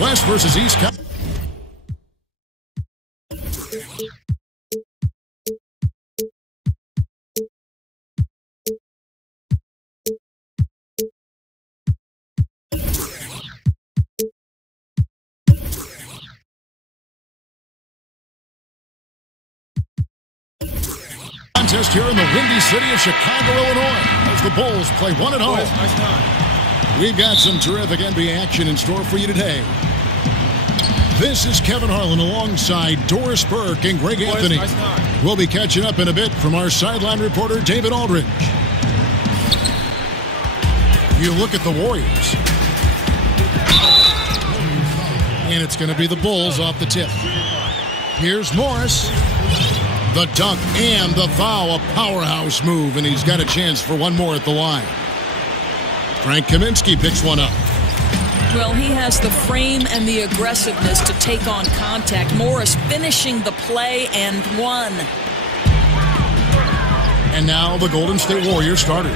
West versus East Coast. Contest here in the windy city of Chicago, Illinois, as the Bulls play one at home. We've got some terrific NBA action in store for you today. This is Kevin Harlan alongside Doris Burke and Greg Anthony. We'll be catching up in a bit from our sideline reporter, David Aldridge. You look at the Warriors. And it's going to be the Bulls off the tip. Here's Morris. The dunk and the foul, a powerhouse move, and he's got a chance for one more at the line. Frank Kaminsky picks one up. Well, he has the frame and the aggressiveness to take on contact. Morris finishing the play and one. And now the Golden State Warriors starters.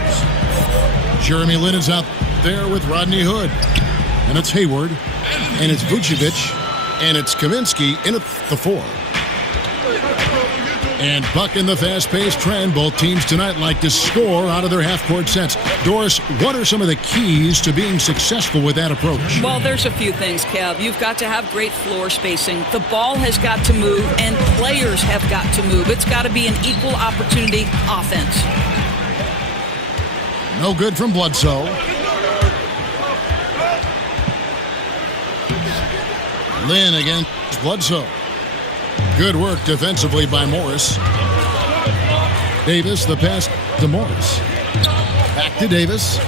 Jeremy Lin is out there with Rodney Hood. And it's Hayward. And it's Vucevic. And it's Kaminsky in at the 4. And bucking the fast-paced trend, both teams tonight like to score out of their half-court sets. Doris, what are some of the keys to being successful with that approach? Well, there's a few things, Kev. You've got to have great floor spacing. The ball has got to move, and players have got to move. It's got to be an equal opportunity offense. No good from Bledsoe. Lin against Bledsoe. Good work defensively by Morris. Davis, the pass to Morris. Back to Davis.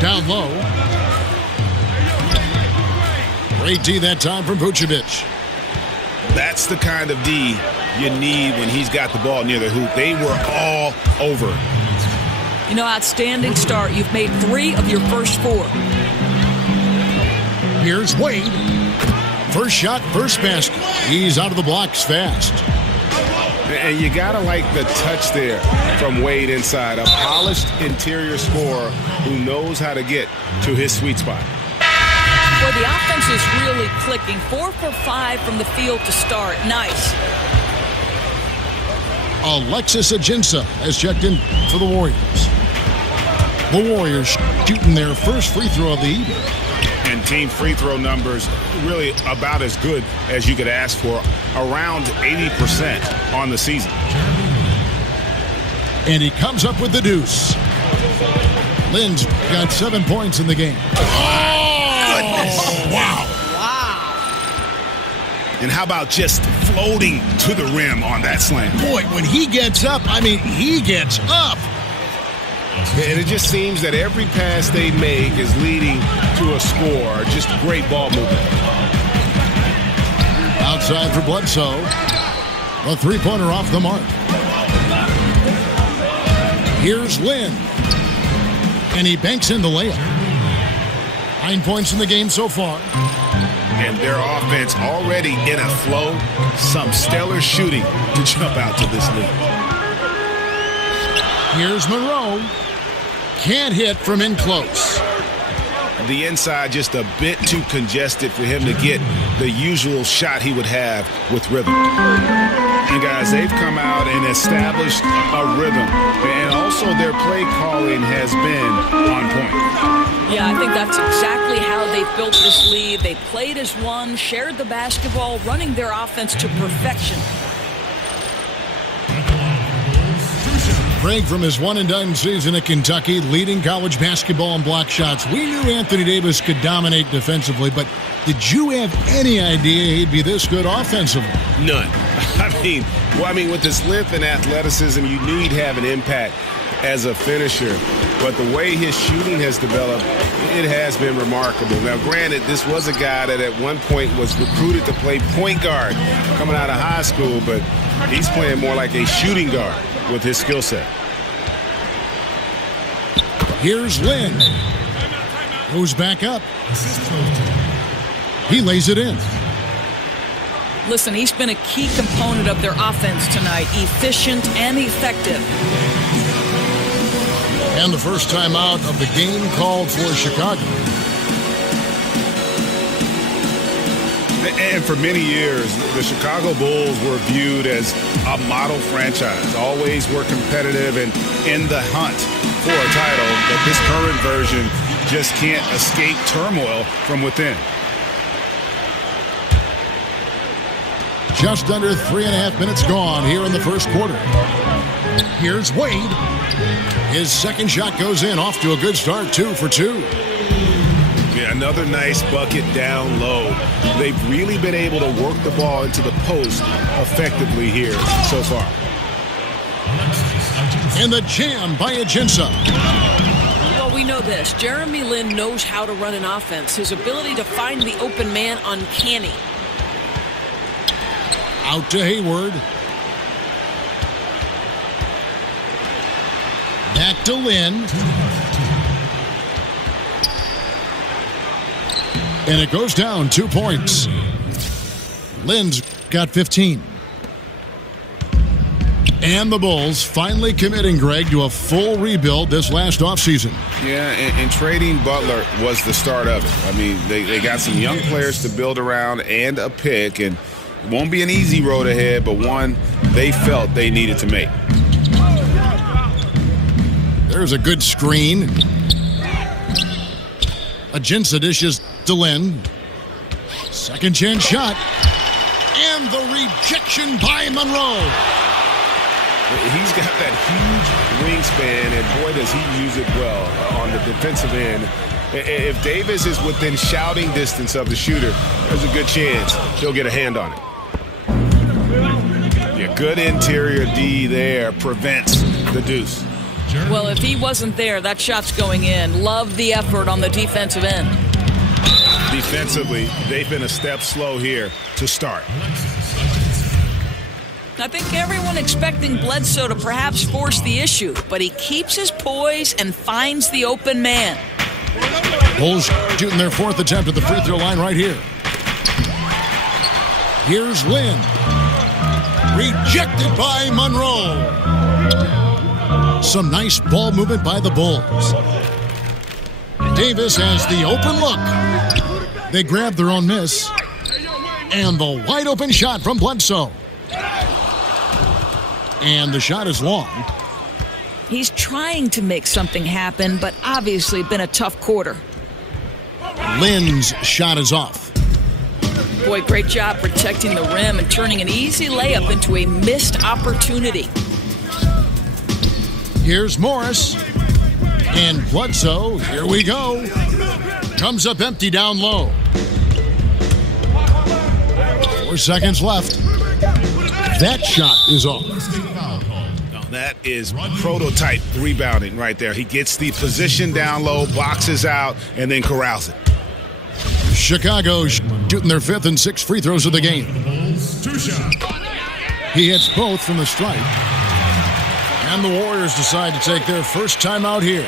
Down low. Great D that time from Vucevic. That's the kind of D you need when he's got the ball near the hoop. They were all over. You know, outstanding start. You've made 3 of your first 4. Here's Wade. First shot, first basket. He's out of the blocks fast. And you got to like the touch there from Wade inside. A polished interior scorer who knows how to get to his sweet spot. Boy, the offense is really clicking. 4 for 5 from the field to start. Nice. Alexis Ajinça has checked in for the Warriors. The Warriors shooting their first free throw of the evening. And team free throw numbers really about as good as you could ask for, around 80% on the season. And he comes up with the deuce. Lin's got 7 points in the game. Oh, goodness. Wow. And how about just floating to the rim on that slam? Boy, when he gets up, I mean, he gets up. And it just seems that every pass they make is leading to a score. Just great ball movement. Outside for Bledsoe. A three-pointer off the mark. Here's Lin. And he banks in the layup. 9 points in the game so far. And their offense already in a flow. Some stellar shooting to jump out to this lead. Here's Monroe. Can't hit from in close. The inside just a bit too congested for him to get the usual shot he would have with rhythm. And guys, they've come out and established a rhythm. And also their play calling has been on point. Yeah, I think that's exactly how they've built this lead. They played as one, shared the basketball, running their offense to perfection. Craig, from his one-and-done season at Kentucky, leading college basketball in block shots. We knew Anthony Davis could dominate defensively, but did you have any idea he'd be this good offensively? None. I mean, with his length and athleticism, you knew he'd have an impact as a finisher. But the way his shooting has developed, it has been remarkable. Now, granted, this was a guy that at one point was recruited to play point guard coming out of high school, but he's playing more like a shooting guard with his skill set. Here's Lin. Goes back up. He lays it in. Listen, he's been a key component of their offense tonight. Efficient and effective. And the first time out of the game called for Chicago. And for many years, the Chicago Bulls were viewed as a model franchise. Always were competitive and in the hunt for a title. But this current version just can't escape turmoil from within. Just under 3.5 minutes gone here in the first quarter. Here's Wade. His second shot goes in, off to a good start, 2 for 2. Yeah, another nice bucket down low. They've really been able to work the ball into the post effectively here so far. And the jam by Ajinça. Well, we know this. Jeremy Lin knows how to run an offense. His ability to find the open man, uncanny. Out to Hayward. Back to Lin. And it goes down 2 points. Lin's got 15. And the Bulls finally committing, Greg, to a full rebuild this last offseason. Yeah, and trading Butler was the start of it. I mean, they got some young players to build around and a pick, and it won't be an easy road ahead, but one they felt they needed to make. There's a good screen. Ajinça dishes to Lin. Second chance shot. And the rejection by Monroe. He's got that huge wingspan, and boy, does he use it well on the defensive end. If Davis is within shouting distance of the shooter, there's a good chance he'll get a hand on it. Yeah, good interior D there prevents the deuce. Well, if he wasn't there, that shot's going in. Love the effort on the defensive end. Defensively, they've been a step slow here to start. I think everyone expecting Bledsoe to perhaps force the issue, but he keeps his poise and finds the open man. Bulls shooting their 4th attempt at the free throw line right here. Here's Lin. Rejected by Monroe. Some nice ball movement by the Bulls. Davis has the open look. They grab their own miss. And the wide open shot from Bledsoe. And the shot is long. He's trying to make something happen, but obviously been a tough quarter. Lin's shot is off. Boy, great job protecting the rim and turning an easy layup into a missed opportunity. Here's Morris. And Bledsoe, here we go. Comes up empty down low. 4 seconds left. That shot is off. That is prototype rebounding right there. He gets the position down low, boxes out, and then corrals it. Chicago shooting their 5th and 6th free throws of the game. He hits both from the stripe. And the Warriors decide to take their first time out here.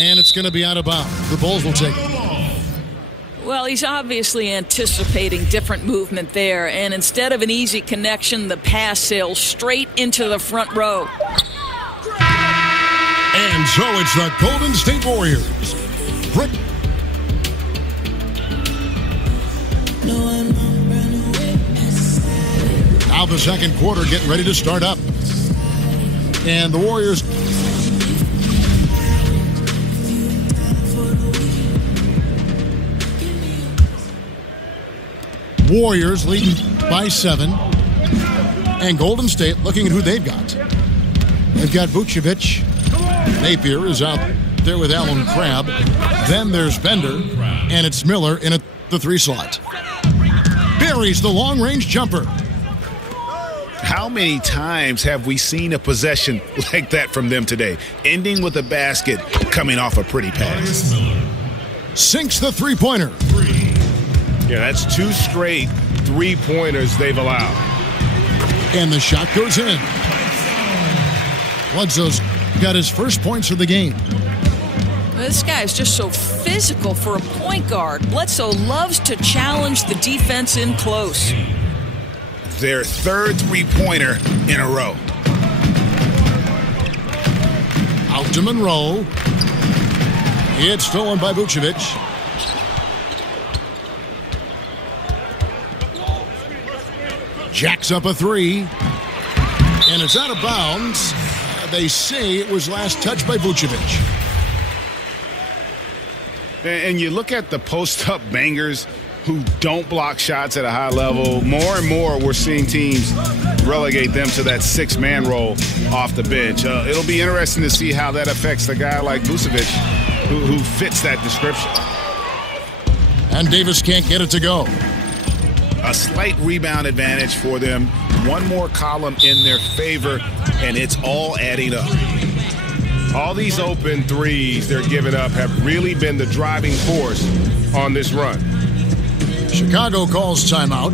And it's going to be out of bounds. The Bulls will take it. Well, he's obviously anticipating different movement there, and instead of an easy connection, the pass sails straight into the front row. And so it's the Golden State Warriors. Now the second quarter getting ready to start up. And the Warriors leading by 7. And Golden State looking at who they've got. They've got Vucevic. Napier is out there with Allen Crabbe. Then there's Bender. And it's Miller in the 3 slot. Buries the long-range jumper. How many times have we seen a possession like that from them today? Ending with a basket, coming off a pretty pass. Sinks the three-pointer. Yeah, that's 2 straight three-pointers they've allowed. And the shot goes in. Bledsoe's got his first points of the game. This guy is just so physical for a point guard. Bledsoe loves to challenge the defense in close. Their third three-pointer in a row. Out to Monroe. It's stolen by Vucevic. Jacks up a three. And it's out of bounds. They say it was last touched by Vucevic. And you look at the post-up bangers who don't block shots at a high level. More and more we're seeing teams relegate them to that six-man role off the bench. It'll be interesting to see how that affects a guy like Vucevic who fits that description. And Davis can't get it to go. A slight rebound advantage for them. One more column in their favor, and it's all adding up. All these open threes they're giving up have really been the driving force on this run. Chicago calls timeout.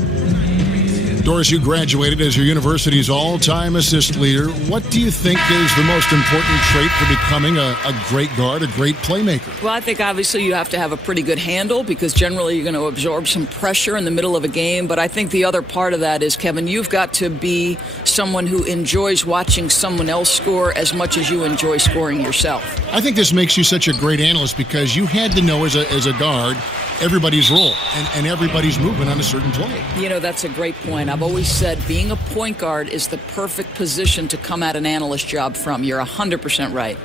Doris, you graduated as your university's all-time assist leader. What do you think is the most important trait for becoming a great guard, a great playmaker? Well, I think obviously you have to have a pretty good handle because generally you're going to absorb some pressure in the middle of a game. But I think the other part of that is, Kevin, you've got to be someone who enjoys watching someone else score as much as you enjoy scoring yourself. I think this makes you such a great analyst because you had to know as a guard everybody's role and everybody's movement on a certain play. You know, that's a great point. I've always said being a point guard is the perfect position to come at an analyst job from. You're 100% right.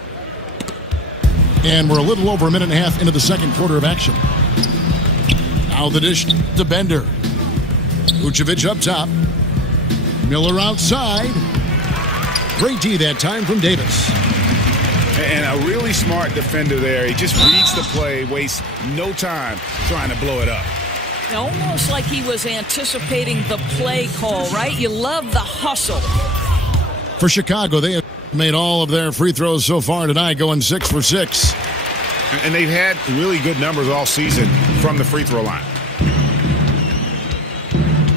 And we're a little over a minute and a half into the second quarter of action. Now the dish to Bender. Vucevic up top. Miller outside. Great D that time from Davis. And a really smart defender there. He just reads the play, wastes no time trying to blow it up. Almost like he was anticipating the play call, right? You love the hustle. For Chicago, they have made all of their free throws so far tonight, going 6 for 6. And they've had really good numbers all season from the free throw line.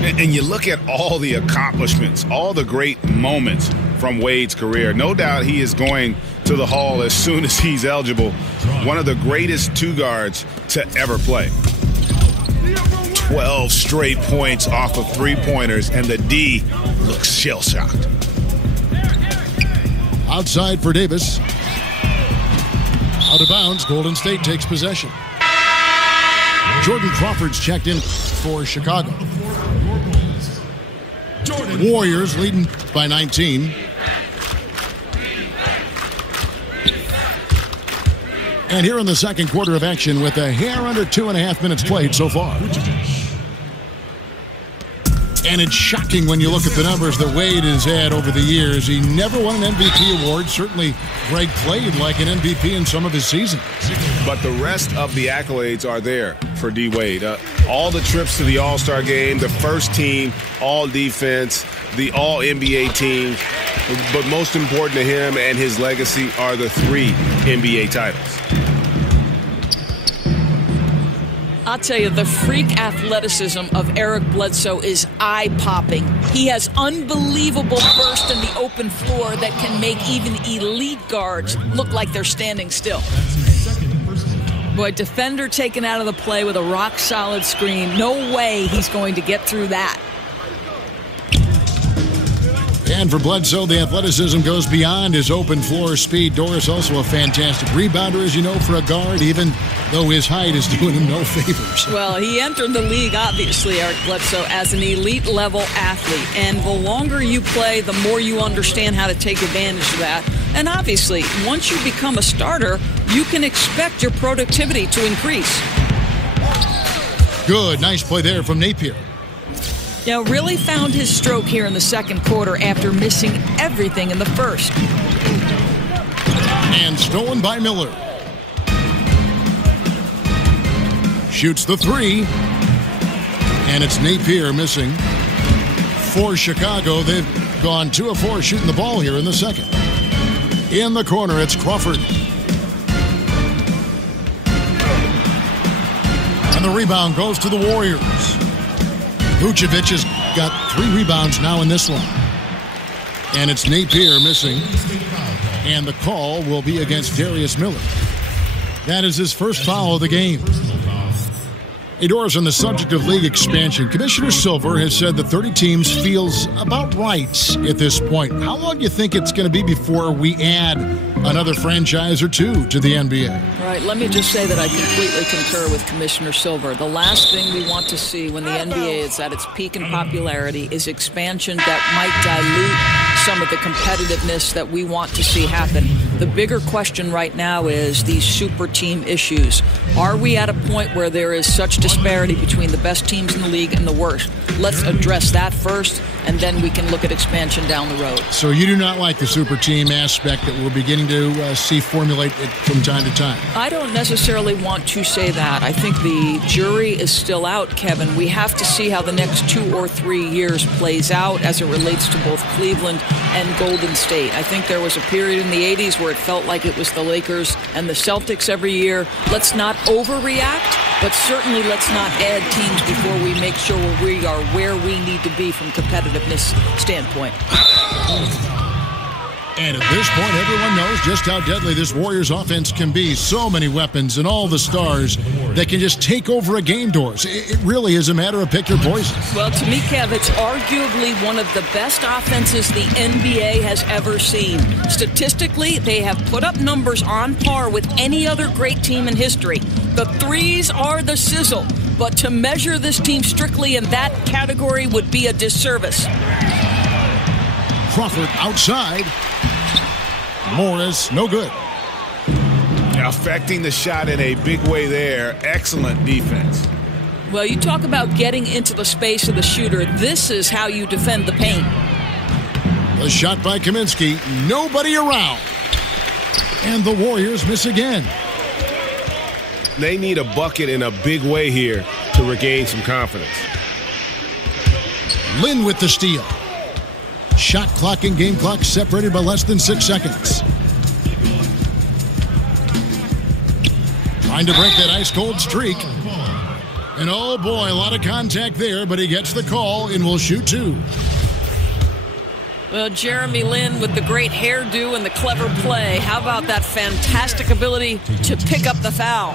And you look at all the accomplishments, all the great moments from Wade's career. No doubt he is going to the Hall as soon as he's eligible. One of the greatest two guards to ever play. 12 straight points off of three-pointers, and the D looks shell-shocked. Outside for Davis. Out of bounds, Golden State takes possession. Jordan Crawford's checked in for Chicago. Warriors leading by 19. And here in the second quarter of action with a hair under 2.5 minutes played so far. And it's shocking when you look at the numbers that Wade has had over the years. He never won an MVP award. Certainly, Greg played like an MVP in some of his seasons. But the rest of the accolades are there for D. Wade. All the trips to the All-Star game, the first team, all defense, the all-NBA team. But most important to him and his legacy are the 3 NBA titles. I'll tell you, the freak athleticism of Eric Bledsoe is eye-popping. He has unbelievable burst in the open floor that can make even elite guards look like they're standing still. Boy, defender taken out of the play with a rock-solid screen. No way he's going to get through that. And for Bledsoe, the athleticism goes beyond his open floor speed. Doris also a fantastic rebounder, as you know, for a guard, even though his height is doing him no favors. Well, he entered the league, obviously, Eric Bledsoe, as an elite-level athlete. And the longer you play, the more you understand how to take advantage of that. And obviously, once you become a starter, you can expect your productivity to increase. Good. Nice play there from Napier. Now, really found his stroke here in the second quarter after missing everything in the first. And stolen by Miller. Shoots the 3. And it's Napier missing. For Chicago, they've gone 2 of 4 shooting the ball here in the second. In the corner, it's Crawford. And the rebound goes to the Warriors. Vucevic has got 3 rebounds now in this one. And it's Napier missing. And the call will be against Darius Miller. That is his first foul of the game. Doris, on the subject of league expansion, Commissioner Silver has said that 30 teams feels about right at this point. How long do you think it's going to be before we add another franchise or two to the NBA? All right, let me just say that I completely concur with Commissioner Silver. The last thing we want to see when the NBA is at its peak in popularity is expansion that might dilute some of the competitiveness that we want to see happen. The bigger question right now is these super team issues. Are we at a point where there is such disparity between the best teams in the league and the worst? Let's address that first, and then we can look at expansion down the road. So you do not like the super team aspect that we're beginning to see formulate it from time to time? I don't necessarily want to say that. I think the jury is still out, Kevin. We have to see how the next 2 or 3 years plays out as it relates to both Cleveland and Golden State. I think there was a period in the 80s where it felt like it was the Lakers and the Celtics every year. Let's not overreact, but certainly let's not add teams before we make sure we are where we need to be from competitiveness standpoint. And at this point, everyone knows just how deadly this Warriors offense can be. So many weapons and all the stars that can just take over a game, Doors. It really is a matter of pick your poison. Well, to me, Kev, it's arguably one of the best offenses the NBA has ever seen. Statistically, they have put up numbers on par with any other great team in history. The threes are the sizzle, but to measure this team strictly in that category would be a disservice. Crawford outside. Morris, no good. Affecting the shot in a big way there. Excellent defense. Well, you talk about getting into the space of the shooter. This is how you defend the paint. The shot by Kaminsky. Nobody around. And the Warriors miss again. They need a bucket in a big way here to regain some confidence. Lynn with the steal. Shot clock and game clock separated by less than 6 seconds. Trying to break that ice-cold streak. And oh boy, a lot of contact there, but he gets the call and will shoot 2. Well, Jeremy Lin with the great hairdo and the clever play. How about that fantastic ability to pick up the foul?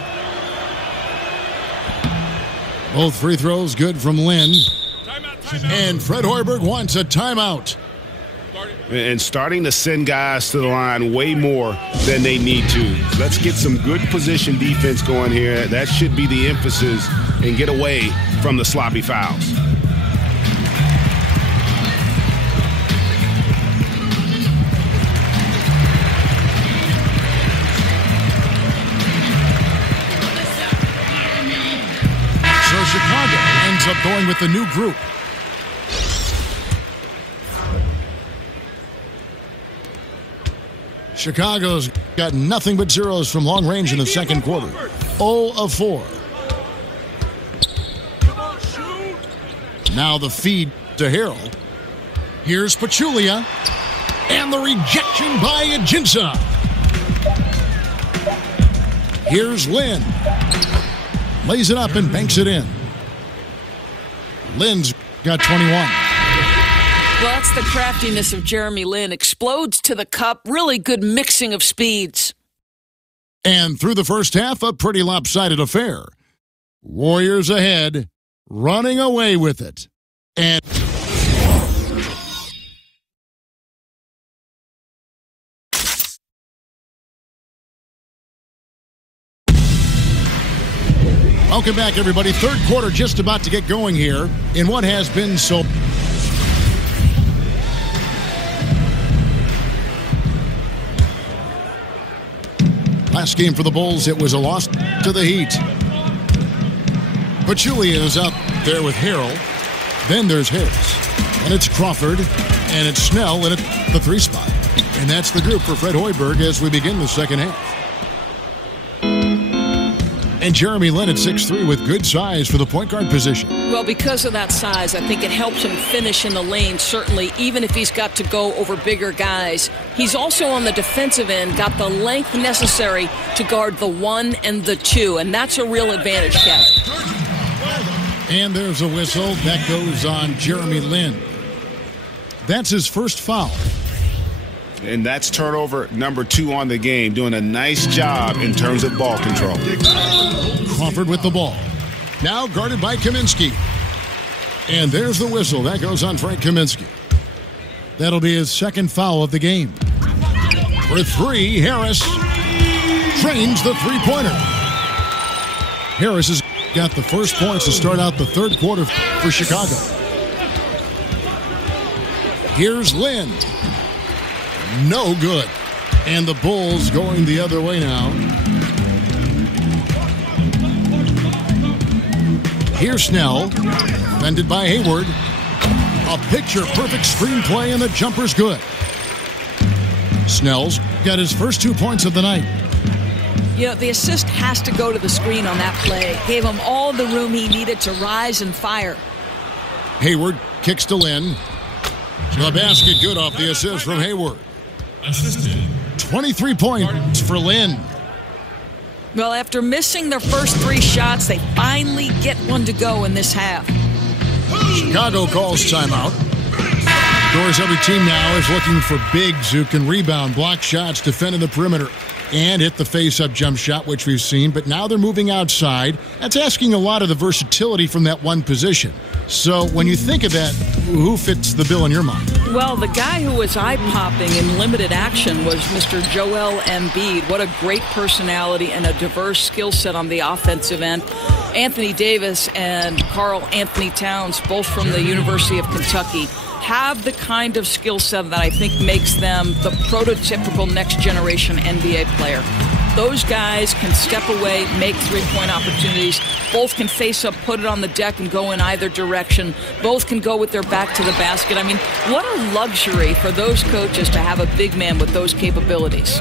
Both free throws good from Lin. And Fred Hoiberg wants a timeout. And starting to send guys to the line way more than they need to. Let's get some good position defense going here. That should be the emphasis, and get away from the sloppy fouls. So Chicago ends up going with the new group. Chicago's got nothing but zeros from long range in the second quarter. 0 of 4. Now the feed to Harrell. Here's Pachulia. And the rejection by Ajinça. Here's Lynn. Lays it up and banks it in. Lynn's got 21. Well, that's the craftiness of Jeremy Lin. Explodes to the cup. Really good mixing of speeds. And through the first half, a pretty lopsided affair. Warriors ahead, running away with it. And welcome back, everybody. Third quarter just about to get going here in what has been so... Last game for the Bulls, it was a loss to the Heat. Pachulia is up there with Harrell. Then there's Harris. And it's Crawford. And it's Snell in the 3 spot. And that's the group for Fred Hoiberg as we begin the second half. And Jeremy Lin at 6'3" with good size for the point guard position. Well, because of that size, I think it helps him finish in the lane, certainly, even if he's got to go over bigger guys. He's also on the defensive end, got the length necessary to guard the 1 and the 2, and that's a real advantage, Kev. And there's a whistle. That goes on Jeremy Lin. That's his first foul. And that's turnover number 2 on the game, doing a nice job in terms of ball control. Crawford with the ball. Now guarded by Kaminsky. And there's the whistle. That goes on Frank Kaminsky. That'll be his second foul of the game. For 3, Harris trains the three-pointer. Harris has got the first points to start out the third quarter for Chicago. Here's Lynn. No good. And the Bulls going the other way now. Here's Snell. Defended by Hayward. A picture-perfect screenplay, and the jumper's good. Snell's got his first 2 points of the night. You know, the assist has to go to the screen on that play. Gave him all the room he needed to rise and fire. Hayward kicks to Lynn. The basket good off the assist from Hayward. 23 points for Lynn. Well, after missing their first 3 shots, they finally get one to go in this half. Chicago calls timeout. Doors, every team now is looking for bigs who can rebound, block shots, defend in the perimeter, and hit the face-up jump shot, which we've seen. But now they're moving outside. That's asking a lot of the versatility from that one position. So when you think of that, who fits the bill in your mind? Well, the guy who was eye-popping in limited action was Mr. Joel Embiid. What a great personality and a diverse skill set on the offensive end. Anthony Davis and Karl Anthony Towns, both from the University of Kentucky, have the kind of skill set that I think makes them the prototypical next-generation NBA player. Those guys can step away, make three-point opportunities. Both can face up, put it on the deck, and go in either direction. Both can go with their back to the basket. I mean, what a luxury for those coaches to have a big man with those capabilities.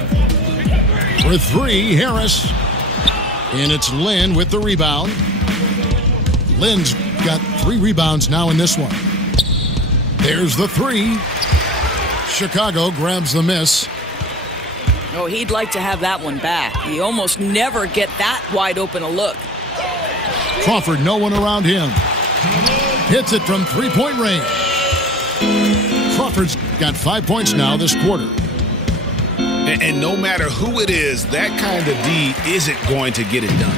For 3, Harris. And it's Lynn with the rebound. Lynn's got 3 rebounds now in this one. There's the 3. Chicago grabs the miss. Oh, he'd like to have that one back. You almost never get that wide open a look. Crawford, no one around him. Hits it from three-point range. Crawford's got 5 points now this quarter. And no matter who it is, that kind of D isn't going to get it done.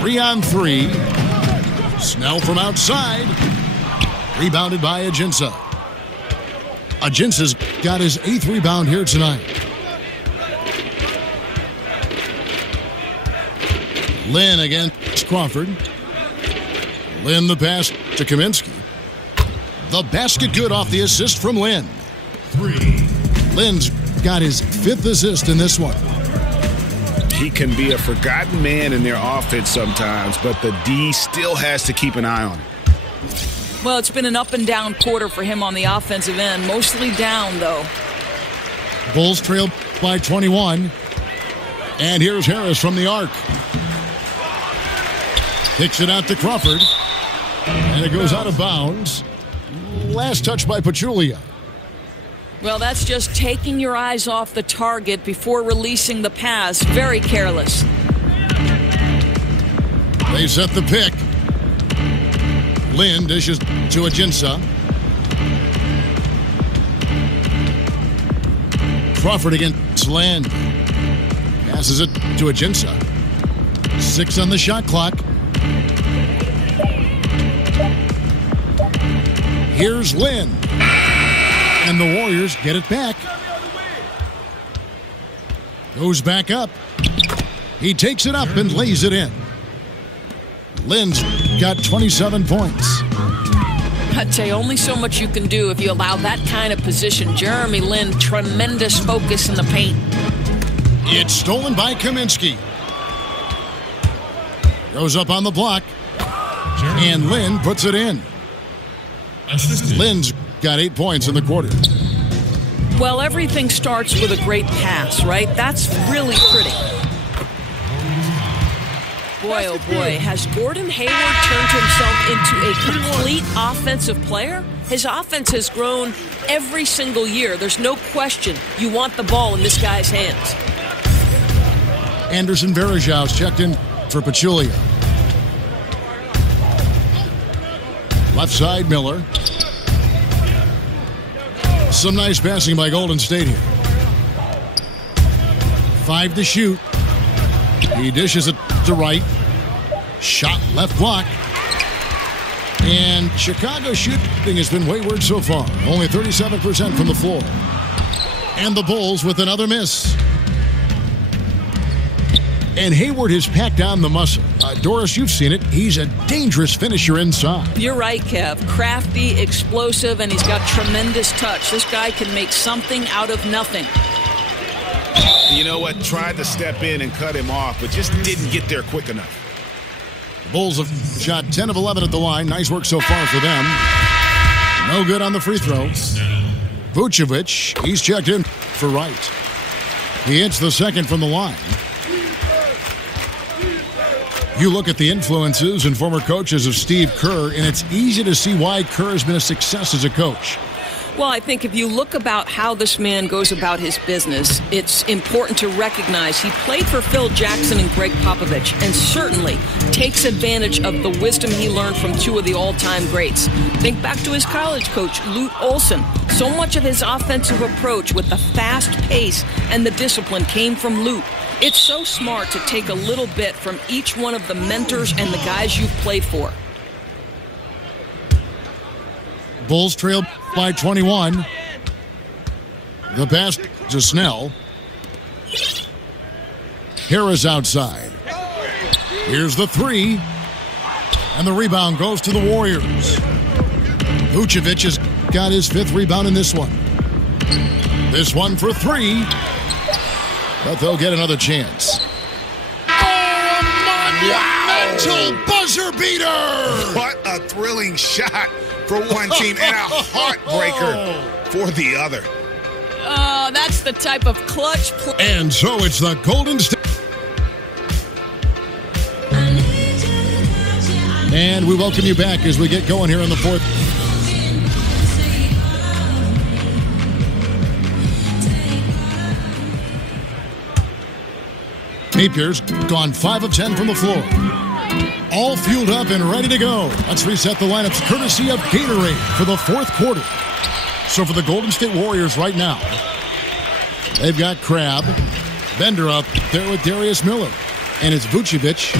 3-on-3. Snell from outside. Rebounded by Ajinça. Ajinça's got his 8th rebound here tonight. Lynn against Crawford. Lynn the pass to Kaminsky. The basket good off the assist from Lynn. 3. Lynn's got his 5th assist in this one. He can be a forgotten man in their offense sometimes, but the D still has to keep an eye on him. Well, it's been an up and down quarter for him on the offensive end. Mostly down, though. Bulls trail by 21. And here's Harris from the arc. Kicks it out to Crawford. And it goes out of bounds. Last touch by Pachulia. Well, that's just taking your eyes off the target before releasing the pass. Very careless. They set the pick. Lynn dishes to Ajinça. Crawford against Land. Passes it to Ajinça. 6 on the shot clock. Here's Lynn. And the Warriors get it back. Goes back up. He takes it up and lays it in. Lynn's got 27 points. I'd say only so much you can do if you allow that kind of position. Jeremy Lin, tremendous focus in the paint. It's stolen by Kaminsky. Goes up on the block. And Lynn puts it in. Lynn's got 8 points in the quarter. Well, everything starts with a great pass, right? That's really pretty. Boy, oh boy, has Gordon Hayward turned himself into a complete offensive player? His offense has grown every single year. There's no question you want the ball in this guy's hands. Anderson Varejão's checked in for Pachulia. Left side, Miller. Some nice passing by Golden State here. 5 to shoot. He dishes it to right. Shot left block. And Chicago's shooting has been wayward so far. Only 37% from the floor. And the Bulls with another miss. And Hayward has packed down the muscle. Doris, you've seen it. He's a dangerous finisher inside. You're right, Kev. Crafty, explosive, and he's got tremendous touch. This guy can make something out of nothing. You know what? Tried to step in and cut him off, but just didn't get there quick enough. The Bulls have shot 10 of 11 at the line. Nice work so far for them. No good on the free throw. Vucevic, he's checked in for right. He hits the second from the line. You look at the influences and former coaches of Steve Kerr, and it's easy to see why Kerr has been a success as a coach. Well, I think if you look about how this man goes about his business, it's important to recognize he played for Phil Jackson and Greg Popovich, and certainly takes advantage of the wisdom he learned from two of the all-time greats. Think back to his college coach, Lute Olson. So much of his offensive approach with the fast pace and the discipline came from Lute. It's so smart to take a little bit from each one of the mentors and the guys you've played for. Bulls trail by 21. The pass to Snell. Harris outside. Here's the three. And the rebound goes to the Warriors. Vucevic has got his 5th rebound in this one. This one for 3. But they'll get another chance. Oh, monumental buzzer beater! What a thrilling shot for one team and a heartbreaker for the other. Oh, that's the type of clutch play. And so it's the Golden State. And we welcome you back as we get going here in the 4th. Napier's gone 5 of 10 from the floor. All fueled up and ready to go. Let's reset the lineups courtesy of Gatorade for the 4th quarter. So for the Golden State Warriors right now, they've got Crabbe, Bender up there with Darius Miller. And it's Vucevic,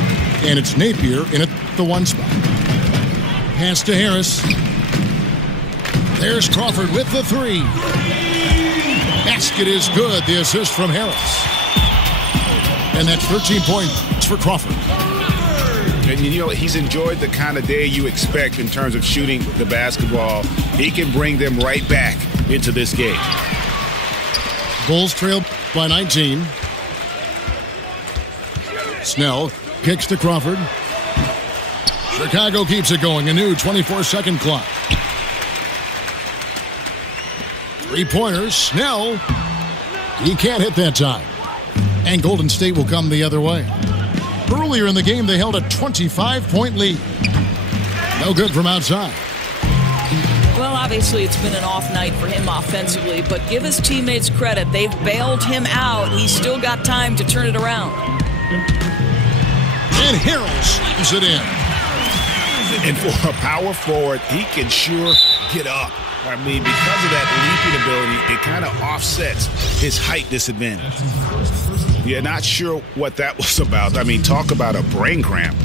and it's Napier in at the 1 spot. Pass to Harris. There's Crawford with the 3. Basket is good. The assist from Harris. And that's 13 points for Crawford. And you know, he's enjoyed the kind of day you expect in terms of shooting the basketball. He can bring them right back into this game. Bulls trail by 19. Snell kicks to Crawford. Chicago keeps it going. A new 24-second clock. 3-pointers. Snell. He can't hit that time. And Golden State will come the other way. Earlier in the game, they held a 25-point lead. No good from outside. Well, obviously, it's been an off night for him offensively, but give his teammates credit. They've bailed him out. He's still got time to turn it around. And Harrell slams it in. And for a power forward, he can sure get up. I mean, because of that leaping ability, it kind of offsets his height disadvantage. Yeah, not sure what that was about. I mean, talk about a brain cramp.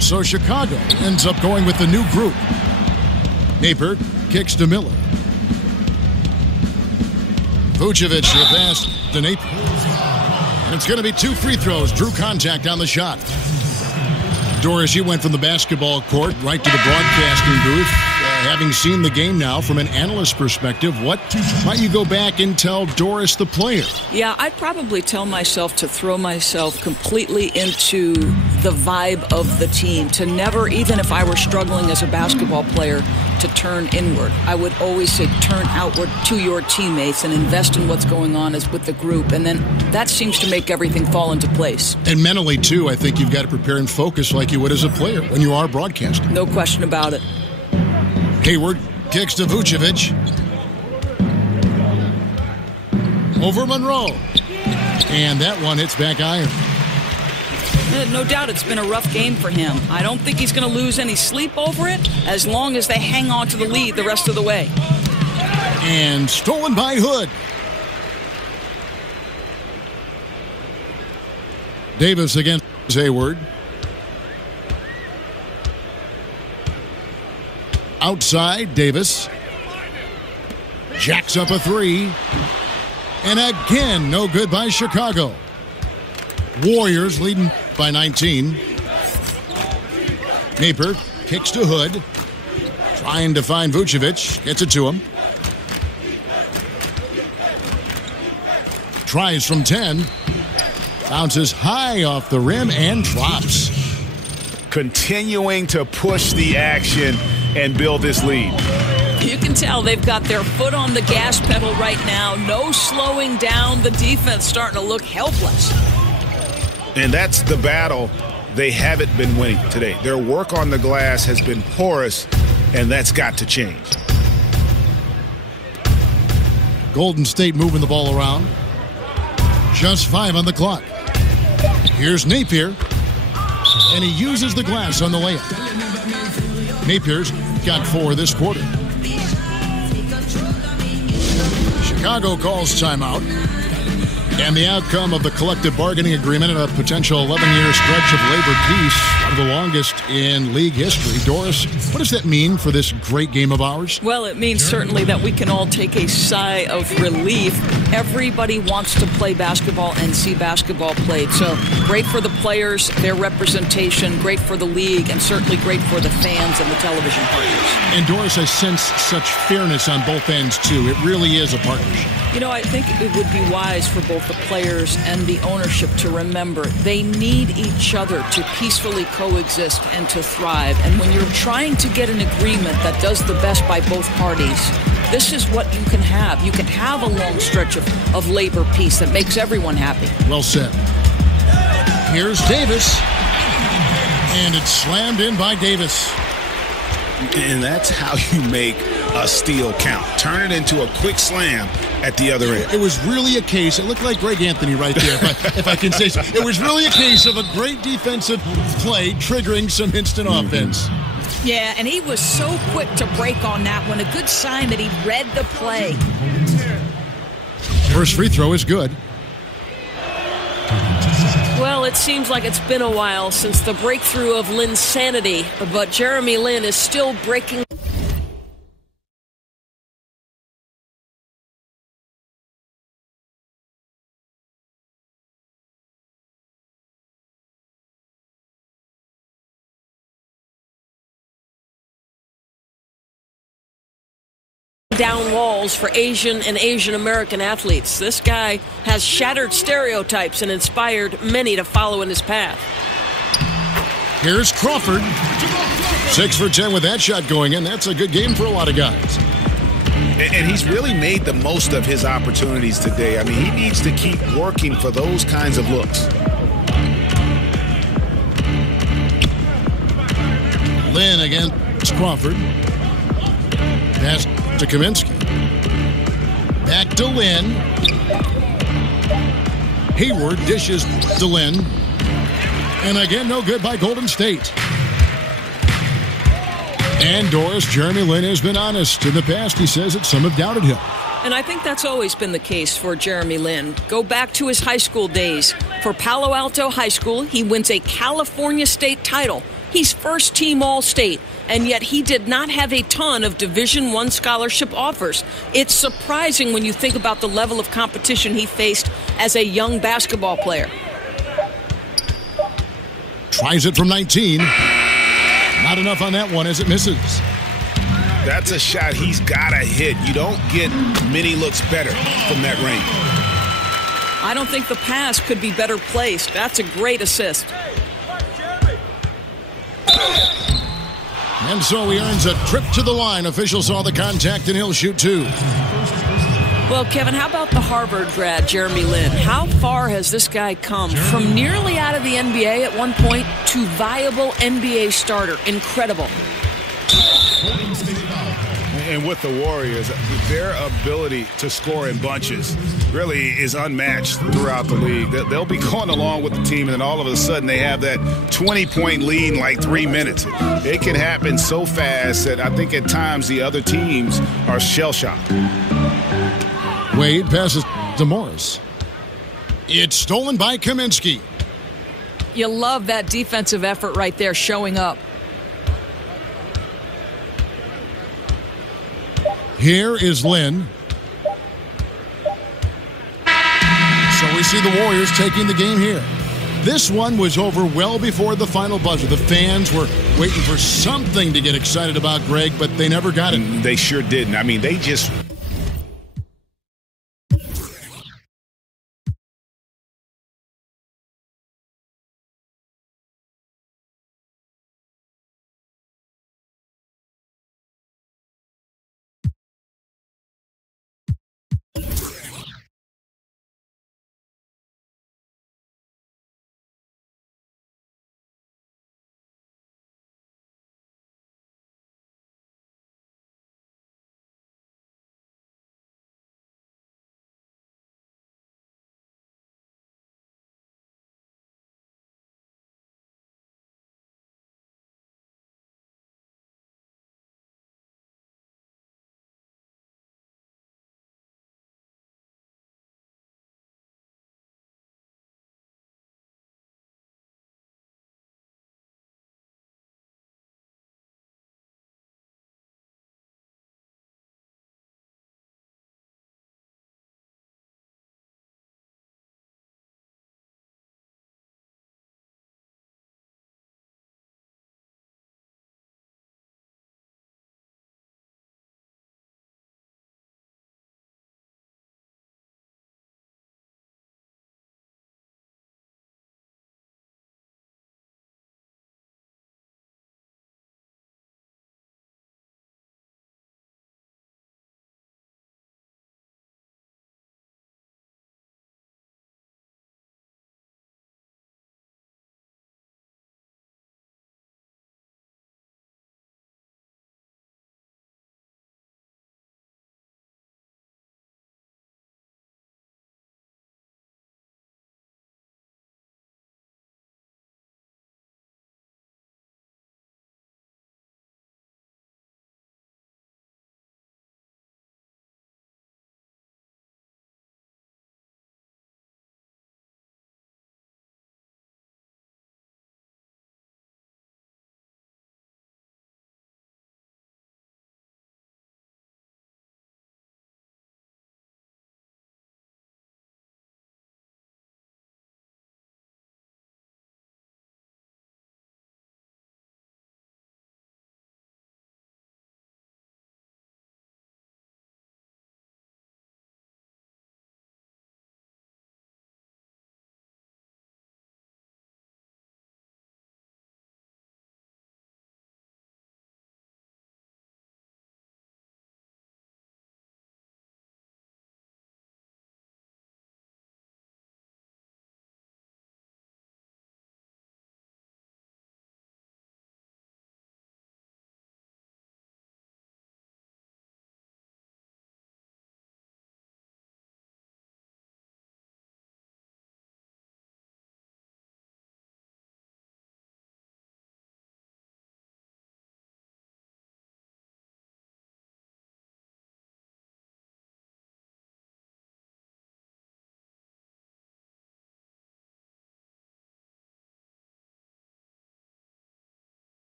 So Chicago ends up going with the new group. Napier kicks to Miller. Vucevic the pass to Napier. And it's going to be 2 free throws. Drew contact on the shot. Doris, you went from the basketball court right to the broadcasting booth. Having seen the game now from an analyst perspective, what might you go back and tell Doris, the player? Yeah, I'd probably tell myself to throw myself completely into the vibe of the team, to never, even if I were struggling as a basketball player, to turn inward. I would always say turn outward to your teammates and invest in what's going on as with the group. And then that seems to make everything fall into place. And mentally, too, I think you've got to prepare and focus like you would as a player when you are broadcasting. No question about it. Hayward kicks to Vucevic. Over Monroe. And that one hits back iron. No doubt it's been a rough game for him. I don't think he's going to lose any sleep over it as long as they hang on to the lead the rest of the way. And stolen by Hood. Davis against Hayward. Outside, Davis. Jacks up a three. And again, no good by Chicago. Warriors leading by 19. Napier kicks to Hood. Trying to find Vucevic. Gets it to him. Tries from 10. Bounces high off the rim and drops. Continuing to push the action and build this lead. You can tell they've got their foot on the gas pedal right now. No slowing down. The defense starting to look helpless. And that's the battle they haven't been winning today. Their work on the glass has been porous, and that's got to change. Golden State moving the ball around. Just 5 on the clock. Here's Napier. And he uses the glass on the layup. Napier's got 4 this quarter. Chicago calls timeout. And the outcome of the collective bargaining agreement and a potential 11-year stretch of labor peace, one of the longest in league history. Doris, what does that mean for this great game of ours? Well, it means certainly that we can all take a sigh of relief. Everybody wants to play basketball and see basketball played. So great for the players, their representation, great for the league, and certainly great for the fans and the television partners. And Doris, I sense such fairness on both ends, too. It really is a partnership. You know, I think it would be wise for both the players and the ownership to remember they need each other to peacefully coexist and to thrive. And when you're trying to get an agreement that does the best by both parties, this is what you can have. You can have a long stretch of labor peace that makes everyone happy. Well said. Here's Davis. And it's slammed in by Davis. And that's how you make a steal count. Turn it into a quick slam at the other end. It was really a case. It looked like Greg Anthony right there, if I can say so. It was really a case of a great defensive play triggering some instant offense. Yeah, and he was so quick to break on that one. A good sign that he read the play. First free throw is good. Well, it seems like it's been a while since the breakthrough of Lin's sanity, but Jeremy Lin is still breaking down walls for Asian and Asian American athletes. This guy has shattered stereotypes and inspired many to follow in his path. Here's Crawford. 6 for 10 with that shot going in. That's a good game for a lot of guys. And he's really made the most of his opportunities today. I mean, he needs to keep working for those kinds of looks. Lin against Crawford. Pass to Kaminsky. Back to Lin. Hayward dishes to Lin. And again, no good by Golden State. And Doris, Jeremy Lin has been honest. In the past, he says that some have doubted him. And I think that's always been the case for Jeremy Lin. Go back to his high school days. For Palo Alto High School, he wins a California State title. He's first-team All-State, and yet he did not have a ton of Division I scholarship offers. It's surprising when you think about the level of competition he faced as a young basketball player. Tries it from 19. Not enough on that one as it misses. That's a shot he's got to hit. You don't get many looks better from that range. I don't think the pass could be better placed. That's a great assist. And so he earns a trip to the line. Officials saw the contact, and he'll shoot 2. Well, Kevin, how about the Harvard grad, Jeremy Lin? How far has this guy come from nearly out of the NBA at one point to viable NBA starter? Incredible. And with the Warriors, their ability to score in bunches really is unmatched throughout the league. They'll be going along with the team, and then all of a sudden they have that 20-point lead in like 3 minutes. It can happen so fast that I think at times the other teams are shell-shocked. Wade passes to Morris. It's stolen by Kaminsky. You love that defensive effort right there showing up. Here is Lynn. So we see the Warriors taking the game here. This one was over well before the final buzzer. The fans were waiting for something to get excited about, Greg, but they never got it. They sure didn't. I mean, they just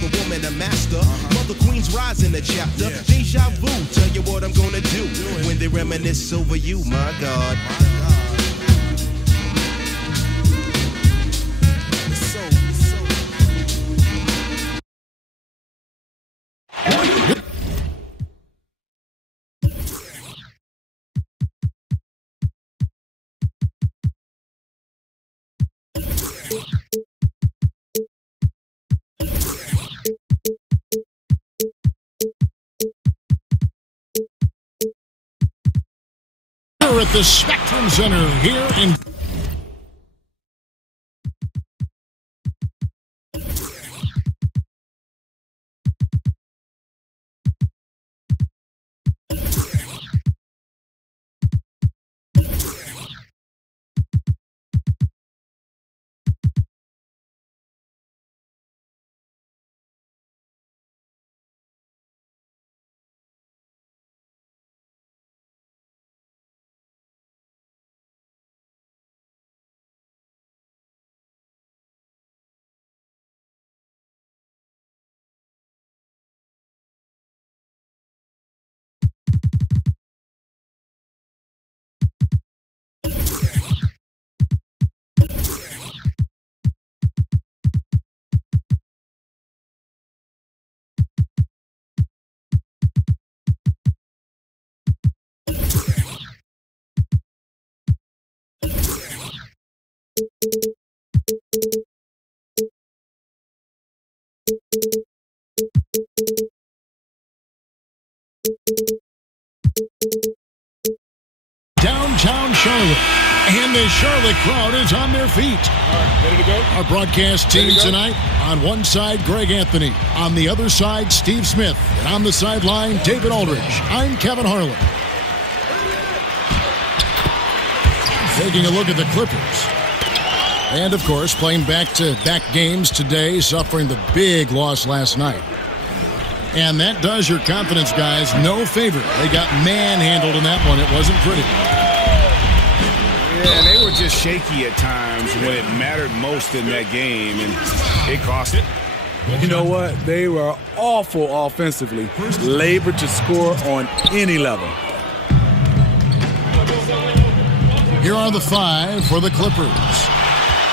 the woman a master. Mother Queens rise in the chapter. Deja vu, tell you what I'm gonna do when they reminisce over you, my God. At the Spectrum Center here in downtown Charlotte, and the Charlotte crowd is on their feet. All right, ready to go? Our broadcast team tonight, on one side, Greg Anthony. On the other side, Steve Smith. And on the sideline, David Aldridge. I'm Kevin Harlan. Taking a look at the Clippers. And, of course, playing back-to-back games today, suffering the big loss last night. And that does your confidence, guys, no favor. They got manhandled in that one. It wasn't pretty. Yeah, they were just shaky at times when it mattered most in that game, and it cost it. You know what? They were awful offensively. Labored to score on any level. Here are the five for the Clippers.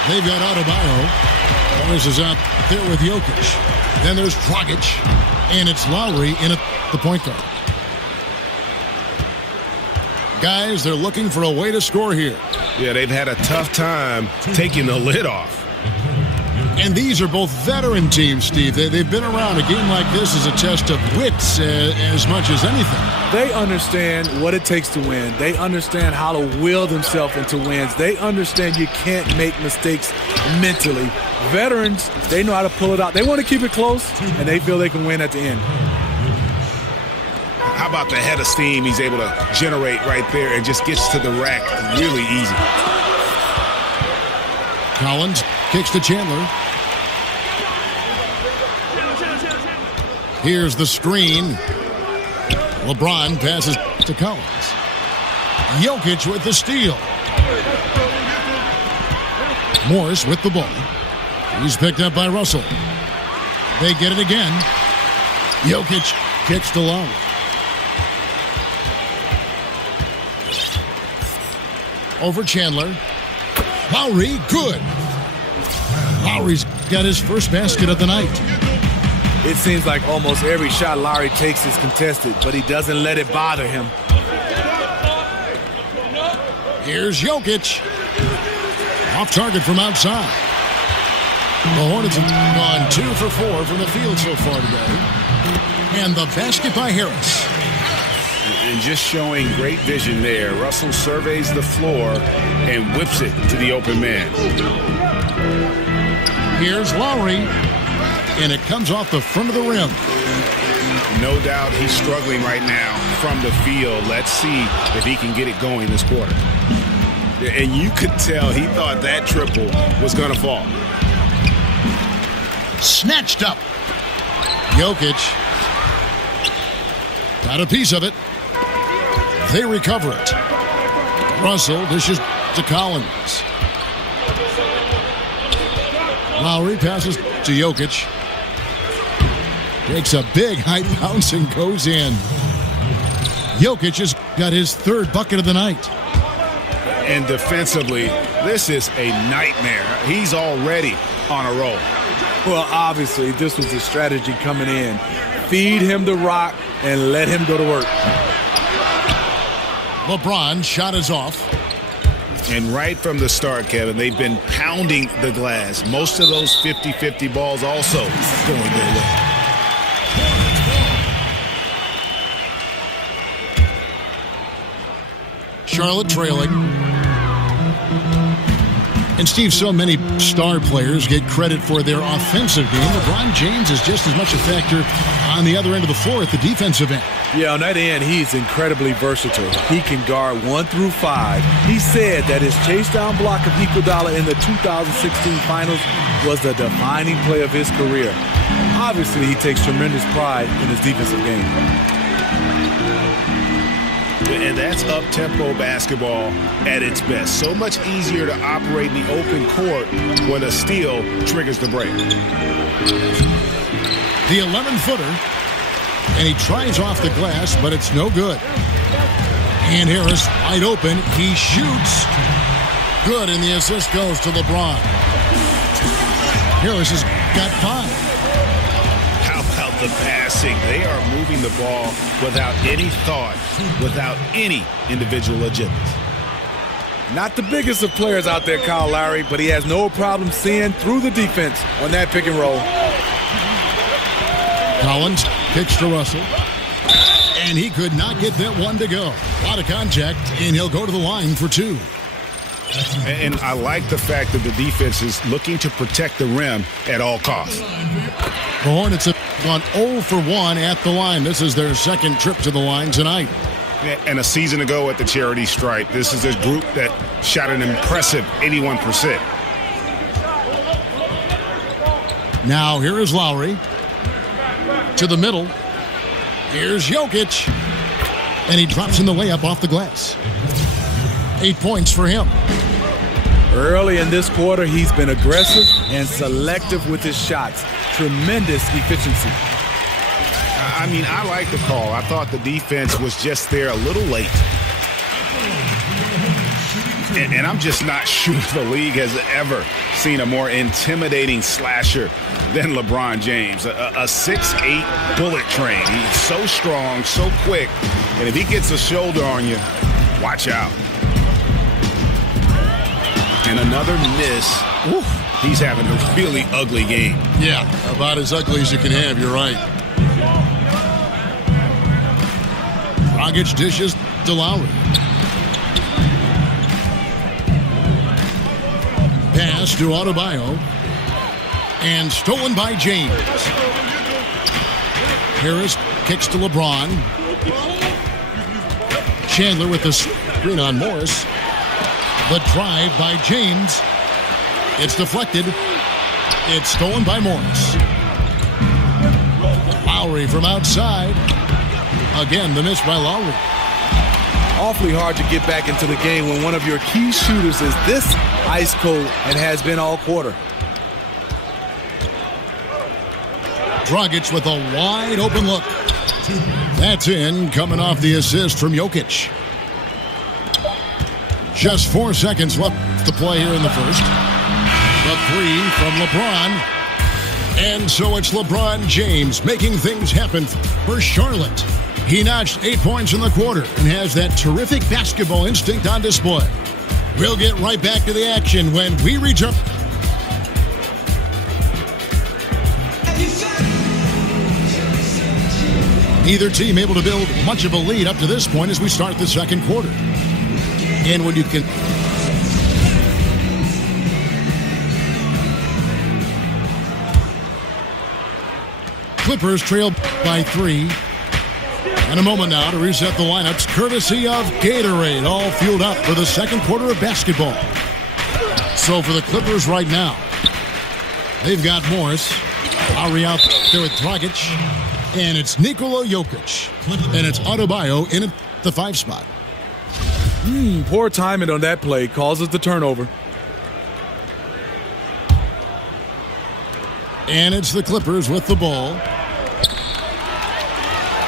They've got Adebayo. Morris is out there with Jokic. Then there's Dragic. And it's Lowry in at the point guard. Guys, they're looking for a way to score here. Yeah, they've had a tough time taking the lid off. And these are both veteran teams, Steve. They've been around. A game like this is a test of wits as much as anything. They understand what it takes to win. They understand how to will themselves into wins. They understand you can't make mistakes mentally. Veterans, they know how to pull it out. They want to keep it close, and they feel they can win at the end. How about the head of steam he's able to generate right there and just gets to the rack really easy. Collins kicks to Chandler. Here's the screen. LeBron passes to Collins. Jokic with the steal. Morris with the ball. He's picked up by Russell. They get it again. Jokic kicks to Lowry. Over Chandler. Lowry, good. Lowry's got his first basket of the night. It seems like almost every shot Lowry takes is contested, but he doesn't let it bother him. Here's Jokic. Off target from outside. The Hornets have gone 2 for 4 from the field so far today. And the basket by Harris. And just showing great vision there. Russell surveys the floor and whips it to the open man. Here's Lowry. And it comes off the front of the rim. No doubt he's struggling right now from the field. Let's see if he can get it going this quarter. And you could tell he thought that triple was going to fall. Snatched up. Jokic got a piece of it. They recover it. Russell dishes to Collins. Lowry passes to Jokic. Takes a big high bounce and goes in. Jokic has got his third bucket of the night. And defensively, this is a nightmare. He's already on a roll. Well, obviously, this was the strategy coming in. Feed him the rock and let him go to work. LeBron shot is off. And right from the start, Kevin, they've been pounding the glass. Most of those 50-50 balls also going their way. Charlotte trailing. And Steve, so many star players get credit for their offensive game. LeBron James is just as much a factor on the other end of the floor at the defensive end. Yeah, on that end, he's incredibly versatile. He can guard 1 through 5. He said that his chase down block of Iguodala in the 2016 finals was the defining play of his career. Obviously, he takes tremendous pride in his defensive game. And that's up-tempo basketball at its best. So much easier to operate in the open court when a steal triggers the break. The 11-footer, and he tries off the glass, but it's no good. And Harris wide open. He shoots. Good, and the assist goes to LeBron. Harris has got 5. The passing. They are moving the ball without any thought, without any individual agenda. Not the biggest of players out there, Kyle Lowry, but he has no problem seeing through the defense on that pick and roll. Collins kicks to Russell. And he could not get that one to go. A lot of contact, and he'll go to the line for 2. And I like the fact that the defense is looking to protect the rim at all costs. The Hornets have gone 0 for 1 at the line. This is their second trip to the line tonight. And a season ago at the charity stripe, this is a group that shot an impressive 81%. Now here is Lowry. To the middle. Here's Jokic. And he drops in the layup off the glass. 8 points for him. Early in this quarter, he's been aggressive and selective with his shots. Tremendous efficiency. I mean, I like the call. I thought the defense was just there a little late. And I'm just not sure the league has ever seen a more intimidating slasher than LeBron James. A 6'8" bullet train. He's so strong, so quick. And if he gets a shoulder on you, watch out. And another miss. Ooh, he's having a really ugly game. Yeah, about as ugly as you can have. You're right. Dragic dishes to Lowry. Pass to Adebayo. And stolen by James. Harris kicks to LeBron. Chandler with the screen on Morris. The drive by James. It's deflected. It's stolen by Morris. Lowry from outside. Again, the miss by Lowry. Awfully hard to get back into the game when one of your key shooters is this ice cold and has been all quarter. Dragic with a wide open look. That's in, coming off the assist from Jokic. Just 4 seconds left to play here in the first. The 3 from LeBron. And so it's LeBron James making things happen for Charlotte. He notched 8 points in the quarter and has that terrific basketball instinct on display. We'll get right back to the action when we return. Neither team able to build much of a lead up to this point as we start the second quarter. And when you can... Clippers trail by 3. And a moment now to reset the lineups, courtesy of Gatorade, all fueled up for the second quarter of basketball. So for the Clippers right now, they've got Morris, Lowry out there with Dragic, and it's Nikola Jokic, and it's Adebayo in at the 5 spot. Poor timing on that play causes the turnover. And it's the Clippers with the ball.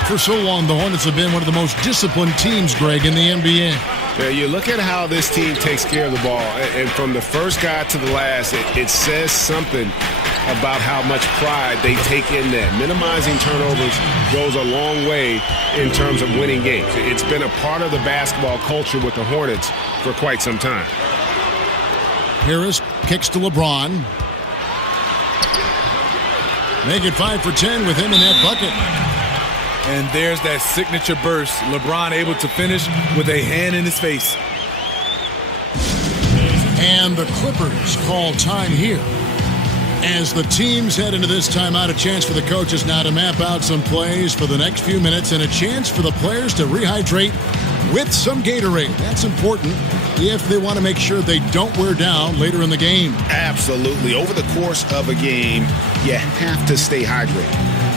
For so long, the Hornets have been one of the most disciplined teams, Greg, in the NBA. Yeah, you look at how this team takes care of the ball, and from the first guy to the last, it says something about how much pride they take in that. Minimizing turnovers goes a long way in terms of winning games. It's been a part of the basketball culture with the Hornets for quite some time. Harris kicks to LeBron. Make it 5 for 10 with him in that bucket. And there's that signature burst. LeBron able to finish with a hand in his face. And the Clippers call time here. As the teams head into this timeout, a chance for the coaches now to map out some plays for the next few minutes and a chance for the players to rehydrate with some Gatorade. That's important if they want to make sure they don't wear down later in the game. Absolutely. Over the course of a game, you have to stay hydrated.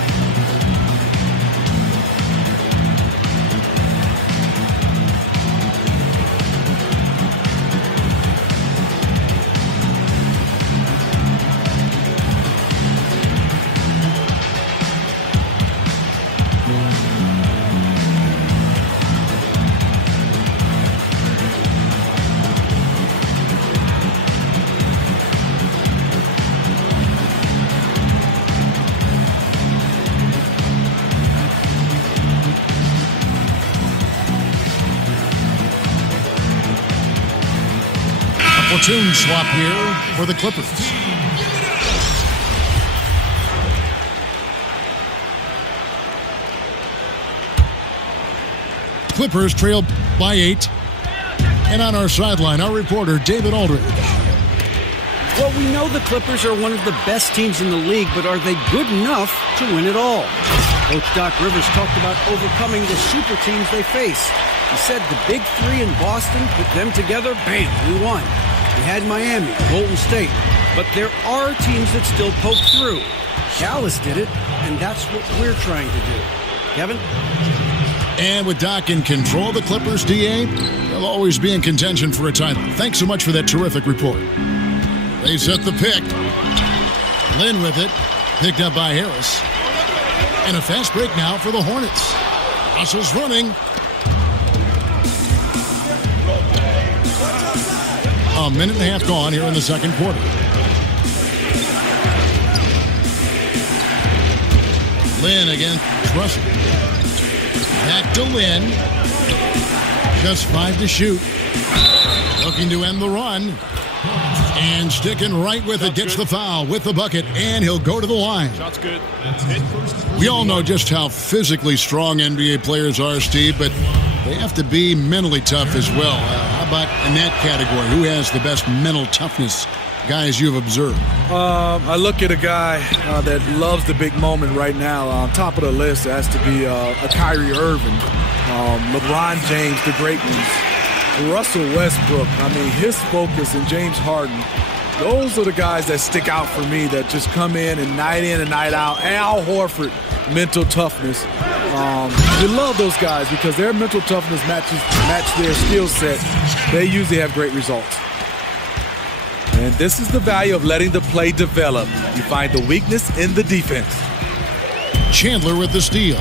Platoon swap here for the Clippers. Clippers trail by 8. And on our sideline, our reporter, David Aldridge. Well, we know the Clippers are one of the best teams in the league, but are they good enough to win it all? Coach Doc Rivers talked about overcoming the super teams they face. He said the big three in Boston, put them together, bam, we won. We had Miami, Golden State, but there are teams that still poke through. Dallas did it, and that's what we're trying to do. Kevin? And with Doc in control of the Clippers, DA, they'll always be in contention for a title. Thanks so much for that terrific report. They set the pick. Lynn with it, picked up by Harris. And a fast break now for the Hornets. Russell's running. A minute and a half gone here in the second quarter. Lynn against Russell. Back to Lynn. Just 5 to shoot. Looking to end the run. And sticking right with it. Gets the foul with the bucket. And he'll go to the line. Shot's good. That's it. We all know just how physically strong NBA players are, Steve, but they have to be mentally tough as well. How about in that category? Who has the best mental toughness, guys you've observed? I look at a guy that loves the big moment right now. On top of the list has to be a Kyrie Irving, LeBron James, the great ones, Russell Westbrook. I mean, his focus, and James Harden. Those are the guys that stick out for me, that just come in and night out. Al Horford, mental toughness. You love those guys because their mental toughness match their skill set. They usually have great results. And this is the value of letting the play develop. You find the weakness in the defense. Chandler with the steal.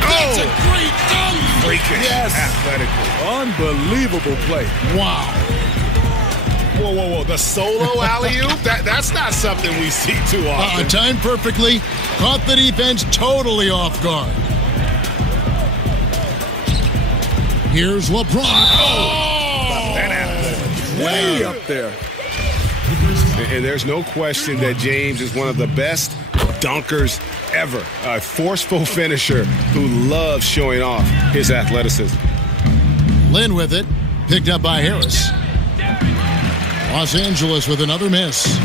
That's a great dunk. Freakish. Yes. Athletically. Unbelievable play. Wow. Whoa. The solo alley-oop? That's not something we see too often. Timed perfectly. Caught the defense totally off guard. Here's LeBron. Way up there. And there's no question that James is one of the best dunkers ever. A forceful finisher who loves showing off his athleticism. Lynn with it. Picked up by Harris. Los Angeles with another miss.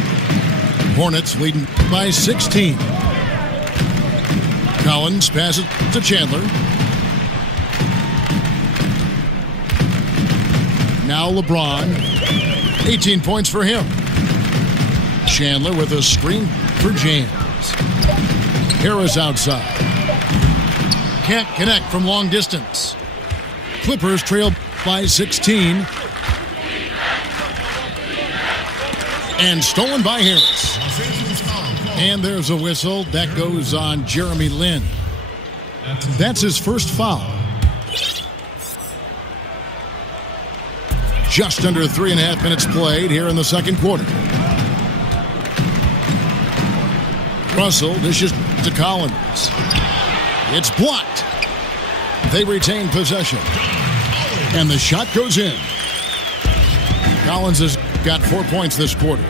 Hornets leading by 16. Collins passes to Chandler. Now LeBron. 18 points for him. Chandler with a screen for James. Harris outside. Can't connect from long distance. Clippers trail by 16. And stolen by Harris. And there's a whistle that goes on Jeremy Lin. That's his first foul. Just under 3.5 minutes played here in the second quarter. Russell dishes to Collins. It's blocked. They retain possession. And the shot goes in. Collins has got 4 points this quarter.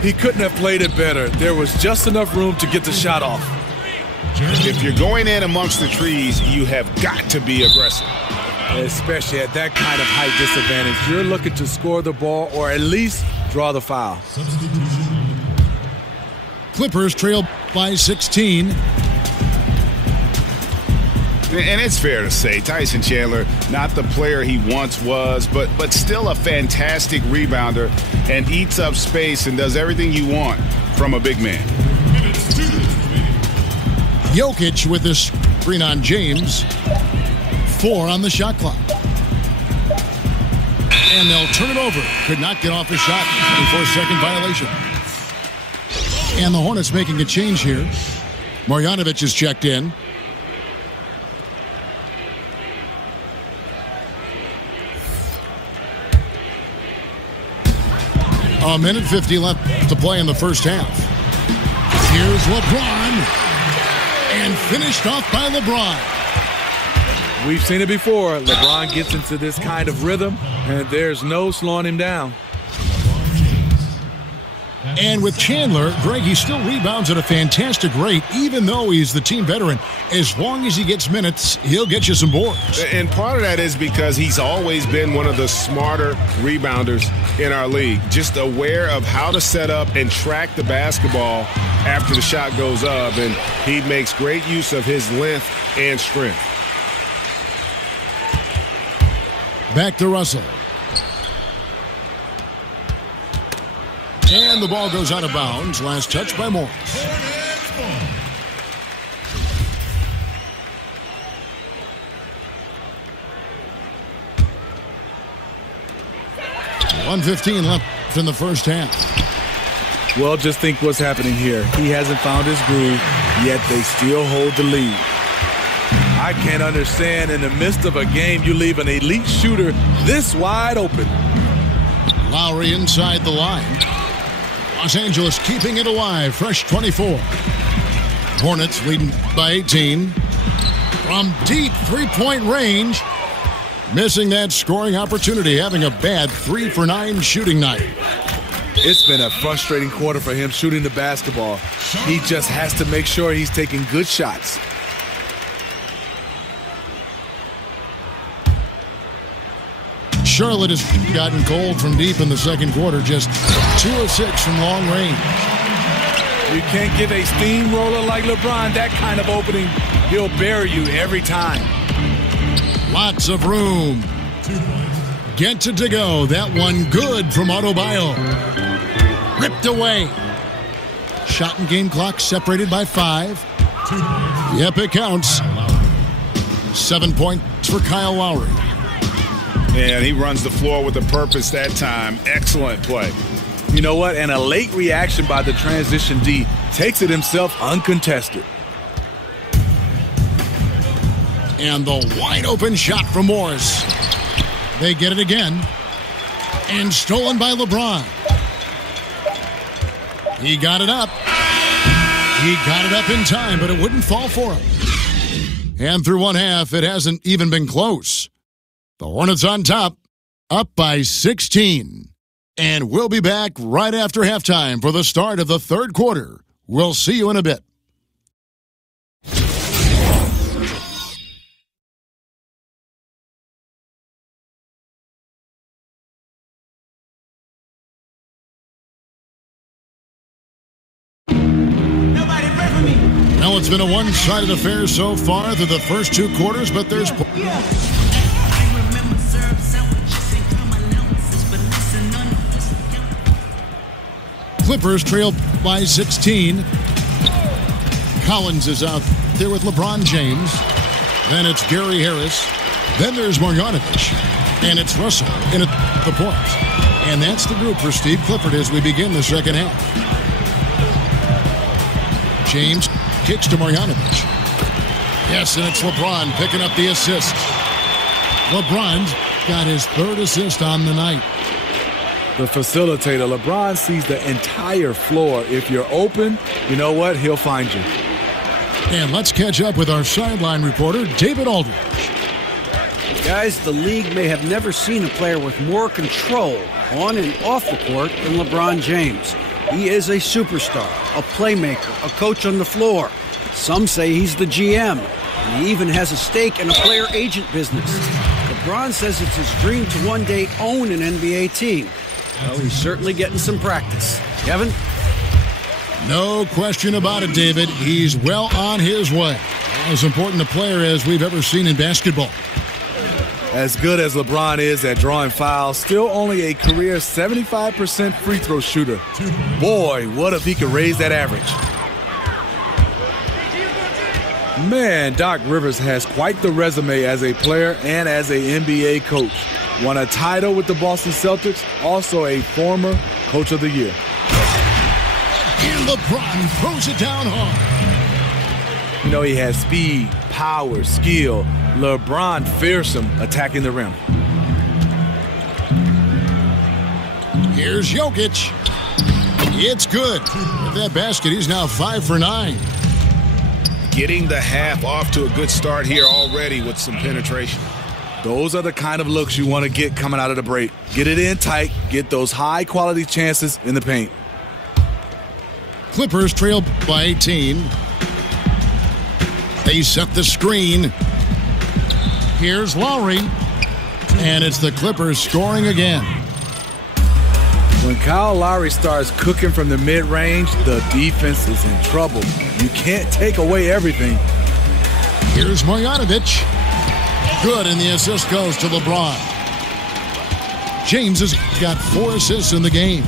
He couldn't have played it better. There was just enough room to get the shot off. If you're going in amongst the trees, you have got to be aggressive. Especially at that kind of height disadvantage. You're looking to score the ball or at least draw the foul. Clippers trail by 16. And it's fair to say, Tyson Chandler, not the player he once was, but still a fantastic rebounder and eats up space and does everything you want from a big man. Jokic with this screen on James. 4 on the shot clock. And they'll turn it over. Could not get off the shot. 24-second violation. And the Hornets making a change here. Marjanovic is checked in. A minute 50 left to play in the first half. Here's LeBron. And finished off by LeBron. We've seen it before. LeBron gets into this kind of rhythm, and there's no slowing him down. And with Chandler, Greg, he still rebounds at a fantastic rate, even though he's the team veteran. As long as he gets minutes, he'll get you some boards. And part of that is because he's always been one of the smarter rebounders in our league, just aware of how to set up and track the basketball after the shot goes up, and he makes great use of his length and strength. Back to Russell. And the ball goes out of bounds. Last touch by Morris. 1:15 left in the first half. Well, just think what's happening here. He hasn't found his groove, yet they still hold the lead. I can't understand in the midst of a game you leave an elite shooter this wide open. Lowry inside the line. Los Angeles keeping it alive. Fresh 24. Hornets leading by 18. From deep three-point range. Missing that scoring opportunity. Having a bad 3-for-9 shooting night. It's been a frustrating quarter for him shooting the basketball. He just has to make sure he's taking good shots. Charlotte has gotten cold from deep in the second quarter. Just 2 of 6 from long range. You can't give a steamroller like LeBron that kind of opening. He'll bury you every time. Lots of room. Gets it to go. That one good from Adebayo. Ripped away. Shot and game clock separated by 5. Yep, it counts. 7 points for Kyle Lowry. And he runs the floor with a purpose that time. Excellent play. You know what? And a late reaction by the transition D takes it himself uncontested. And the wide open shot from Morris. They get it again. And stolen by LeBron. He got it up. He got it up in time, but it wouldn't fall for him. And through one half, it hasn't even been close. The Hornets on top, up by 16. And we'll be back right after halftime for the start of the third quarter. We'll see you in a bit. Well, it's been a one-sided affair so far through the first 2 quarters, but there's... Clippers trail by 16. Collins is out there with LeBron James. Then it's Gary Harris. Then there's Marjanovic. And it's Russell in at the point. And that's the group for Steve Clifford as we begin the second half. James kicks to Marjanovic. Yes, and it's LeBron picking up the assist. LeBron's got his 3rd assist on the night. The facilitator, LeBron, sees the entire floor. If you're open, you know what? He'll find you. And let's catch up with our sideline reporter, David Aldridge. Guys, the league may have never seen a player with more control on and off the court than LeBron James. He is a superstar, a playmaker, a coach on the floor. Some say he's the GM, and he even has a stake in a player agent business. LeBron says it's his dream to one day own an NBA team. Well, he's certainly getting some practice. Kevin? No question about it, David. He's well on his way. As important a player as we've ever seen in basketball. As good as LeBron is at drawing fouls, still only a career 75% free throw shooter. Boy, what if he could raise that average? Man, Doc Rivers has quite the resume as a player and as an NBA coach. Won a title with the Boston Celtics, also a former Coach of the Year. And LeBron throws it down hard. You know, he has speed, power, skill. LeBron fearsome attacking the rim. Here's Jokic. It's good. With that basket, he's now 5 for 9. Getting the half off to a good start here already with some penetration. Those are the kind of looks you want to get coming out of the break. Get it in tight, get those high-quality chances in the paint. Clippers trail by 18. They set the screen. Here's Lowry. And it's the Clippers scoring again. When Kyle Lowry starts cooking from the mid-range, the defense is in trouble. You can't take away everything. Here's Marjanovic. Good, and the assist goes to LeBron. James has got 4 assists in the game.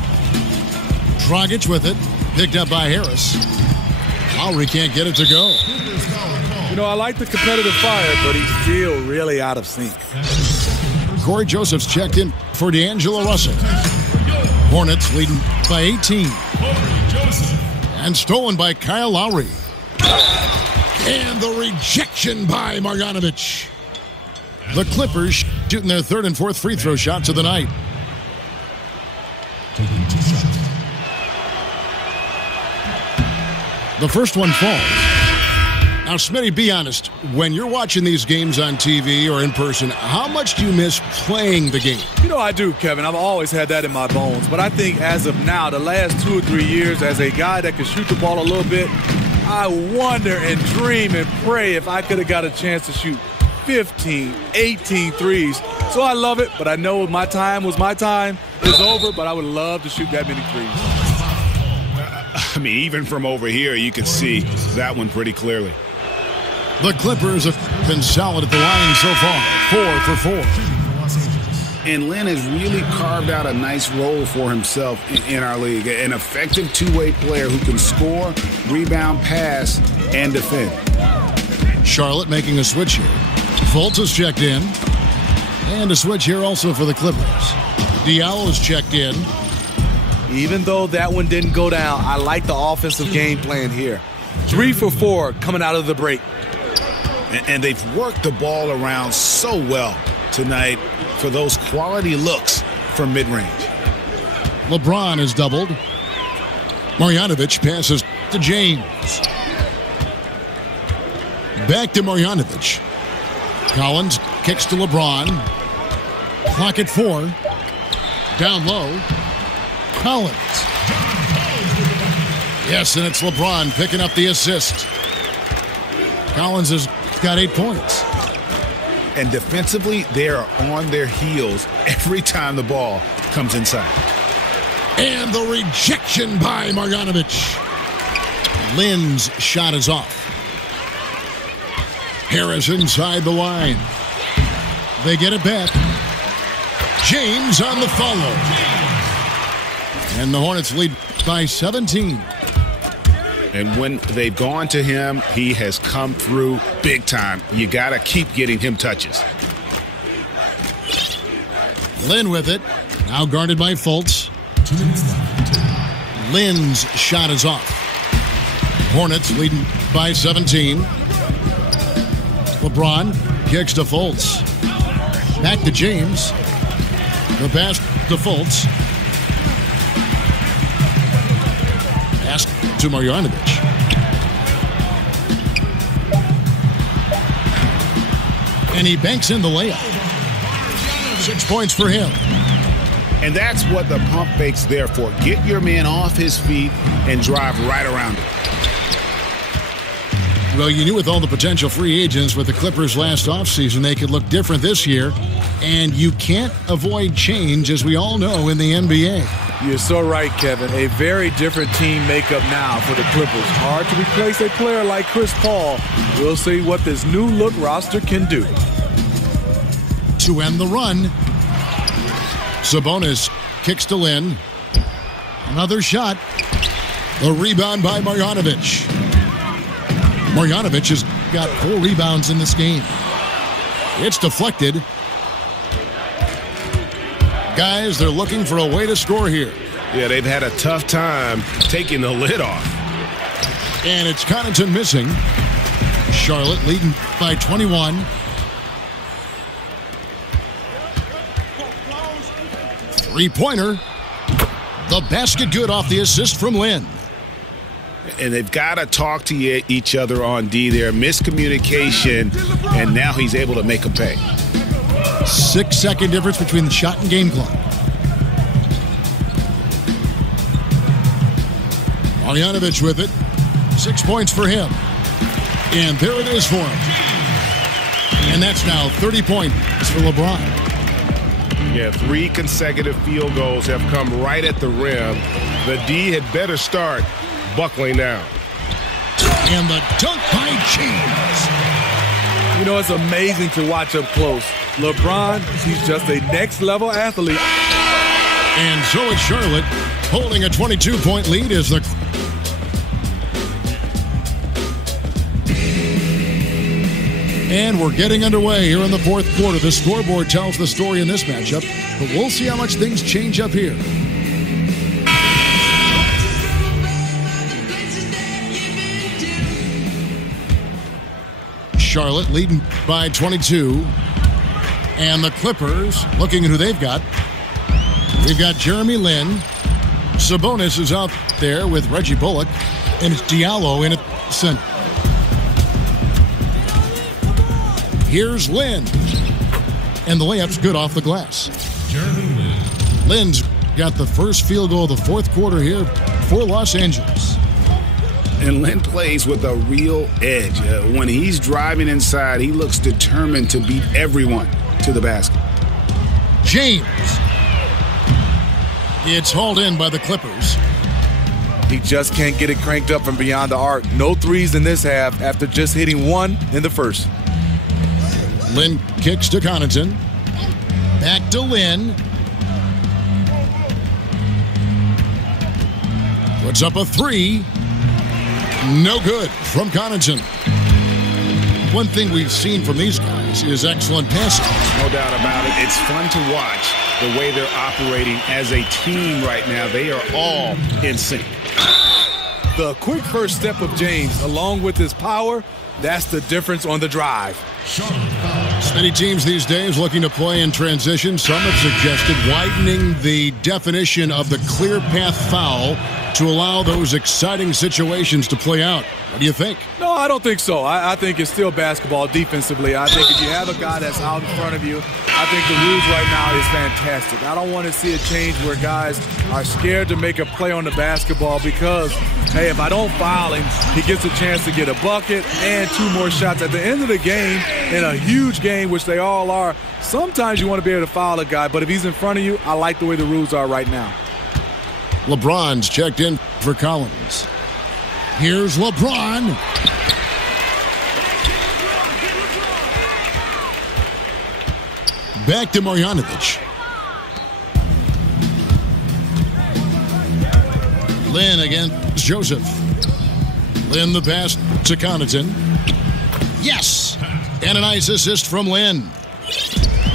Dragic with it, picked up by Harris. Lowry can't get it to go. You know, I like the competitive fire, but he's still really out of sync. Corey Joseph's checked in for D'Angelo Russell. Hornets leading by 18. And stolen by Kyle Lowry. And the rejection by Marjanovic. The Clippers shooting their 3rd and 4th free throw shots of the night. The first one falls. Now, Smitty, be honest. When you're watching these games on TV or in person, how much do you miss playing the game? You know I do, Kevin. I've always had that in my bones. But I think as of now, the last 2 or 3 years, as a guy that can shoot the ball a little bit, I wonder and dream and pray if I could have got a chance to shoot 15, 18 threes. So I love it, but I know my time was my time. It's over, but I would love to shoot that many threes. I mean, even from over here, you can see that one pretty clearly. The Clippers have been solid at the line so far, 4 for 4. And Lynn has really carved out a nice role for himself in our league. An effective two-way player who can score, rebound, pass, and defend. Charlotte making a switch here. Fultz is checked in. And a switch here also for the Clippers. Diallo's checked in. Even though that one didn't go down, I like the offensive game plan here. 3 for 4 coming out of the break. And they've worked the ball around so well tonight for those quality looks from mid-range. LeBron is doubled. Marjanovic passes to James. Back to Marjanovic. Collins kicks to LeBron. Clock at 4. Down low. Collins. Yes, and it's LeBron picking up the assist. Collins has got 8 points. And defensively, they are on their heels every time the ball comes inside. And the rejection by Marjanovic. Lynn's shot is off. Harris inside the line. They get it back. James on the follow. And the Hornets lead by 17. And when they've gone to him, he has come through big time. You got to keep getting him touches. Lynn with it. Now guarded by Fultz. Lynn's shot is off. Hornets leading by 17. LeBron kicks to Fultz. Back to James. The pass to Fultz. Pass to Marjanovic. And he banks in the layup. 6 points for him. And that's what the pump fake's there for. Get your man off his feet and drive right around him. Well, you knew with all the potential free agents with the Clippers last offseason, they could look different this year. And you can't avoid change, as we all know, in the NBA. You're so right, Kevin. A very different team makeup now for the Clippers. Hard to replace a player like Chris Paul. We'll see what this new look roster can do. To end the run, Sabonis kicks to Lin. Another shot. The rebound by Marjanovic. Marjanovic has got 4 rebounds in this game. It's deflected. Guys, they're looking for a way to score here. Yeah, they've had a tough time taking the lid off. And it's Connaughton missing. Charlotte leading by 21. Three-pointer. The basket good off the assist from Lin. And they've got to talk to each other on D there. Miscommunication, and now he's able to make a pay. 6-second difference between the shot and game clock. Marjanovic with it. 6 points for him. And there it is for him. And that's now 30 points for LeBron. Yeah, 3 consecutive field goals have come right at the rim. The D had better start buckling down. And the dunk by James. You know, it's amazing to watch up close. LeBron, he's just a next-level athlete. And so is Charlotte, holding a 22-point lead as the... And we're getting underway here in the fourth quarter. The scoreboard tells the story in this matchup, but we'll see how much things change up here. Charlotte leading by 22. And the Clippers looking at who they've got. We've got Jeremy Lin. Sabonis is out there with Reggie Bullock. And it's Diallo in at center. Here's Lin. And the layup's good off the glass. Lin's got the first field goal of the fourth quarter here for Los Angeles. And Lin plays with a real edge. When he's driving inside, he looks determined to beat everyone to the basket. James. It's hauled in by the Clippers. He just can't get it cranked up from beyond the arc. No threes in this half after just hitting 1 in the first. Lin kicks to Connaughton. Back to Lin. Puts up a 3. No good from Connaughton. One thing we've seen from these guys is excellent passing. No doubt about it. It's fun to watch the way they're operating as a team right now. They are all in sync. The quick first step of James, along with his power, that's the difference on the drive. Many teams these days looking to play in transition. Some have suggested widening the definition of the clear path foul to allow those exciting situations to play out. What do you think? No, I don't think so. I think it's still basketball defensively. I think if you have a guy that's out in front of you, I think the rules right now is fantastic. I don't want to see a change where guys are scared to make a play on the basketball because, hey, if I don't foul him, he gets a chance to get a bucket and 2 more shots. At the end of the game, in a huge game, which they all are, sometimes you want to be able to foul a guy, but if he's in front of you, I like the way the rules are right now. LeBron's checked in for Collins. Here's LeBron. Back to Marjanovic. Lin against Joseph. Lin the pass to Connaughton. Yes! And a nice assist from Lin.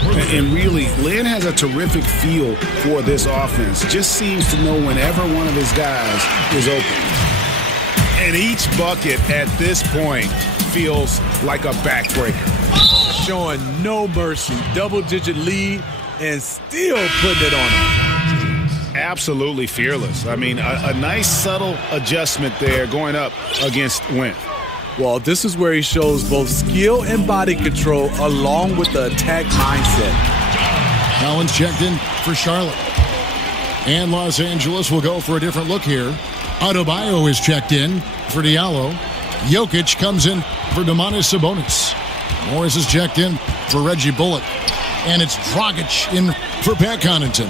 And really, Lin has a terrific feel for this offense. Just seems to know whenever one of his guys is open. And each bucket at this point feels like a backbreaker. Showing no mercy. Double-digit lead and still putting it on him. Absolutely fearless. I mean, a nice subtle adjustment there going up against Wentz. Well, this is where he shows both skill and body control along with the attack mindset. Collins checked in for Charlotte. And Los Angeles will go for a different look here. Adebayo is checked in for Diallo. Jokic comes in for Domantas Sabonis. Morris is checked in for Reggie Bullock. And it's Dragic in for Pat Connaughton.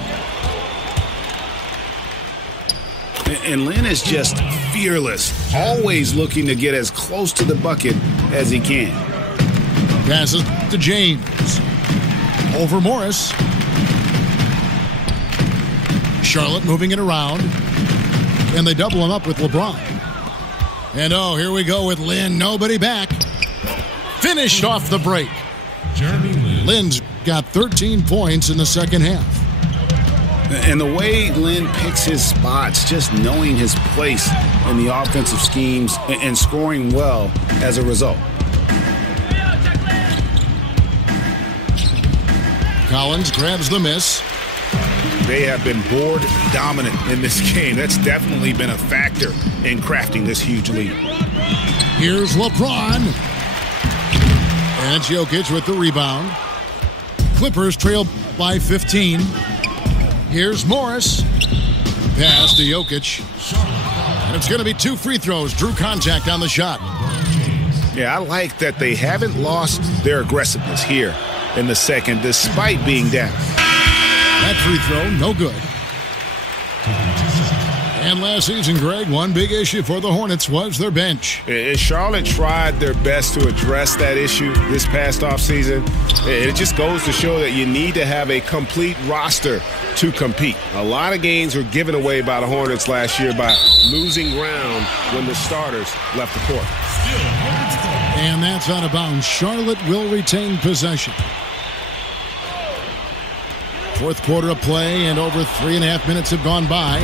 And Lynn is just fearless, always looking to get as close to the bucket as he can. Passes to James. Over Morris. Charlotte moving it around. And they double him up with LeBron. And oh, here we go with Lynn. Nobody back. Finished off the break. Lynn's got 13 points in the second half. And the way Lynn picks his spots, just knowing his place in the offensive schemes and scoring well as a result. Collins grabs the miss. They have been board dominant in this game. That's definitely been a factor in crafting this huge lead. Here's LeBron. And it's Jokic with the rebound. Clippers trail by 15. Here's Morris. Pass to Jokic. And it's going to be 2 free throws. Drew contact on the shot. Yeah, I like that they haven't lost their aggressiveness here in the second, despite being down. That free throw, no good. And last season, Greg, one big issue for the Hornets was their bench. Charlotte tried their best to address that issue this past offseason. It just goes to show that you need to have a complete roster to compete. A lot of games were given away by the Hornets last year by losing ground when the starters left the court. And that's out of bounds. Charlotte will retain possession. Fourth quarter of play, and over 3.5 minutes have gone by.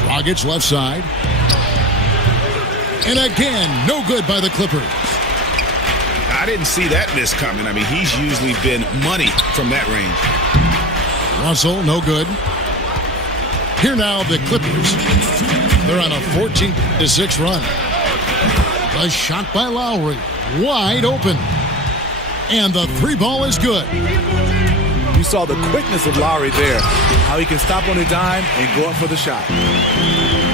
Dragic left side. And again, no good by the Clippers. I didn't see that miss coming. I mean, he's usually been money from that range. Russell, no good. Here now, the Clippers. They're on a 14-6 run. A shot by Lowry. Wide open. And the 3-ball is good. You saw the quickness of Lowry there. How he can stop on a dime and go up for the shot.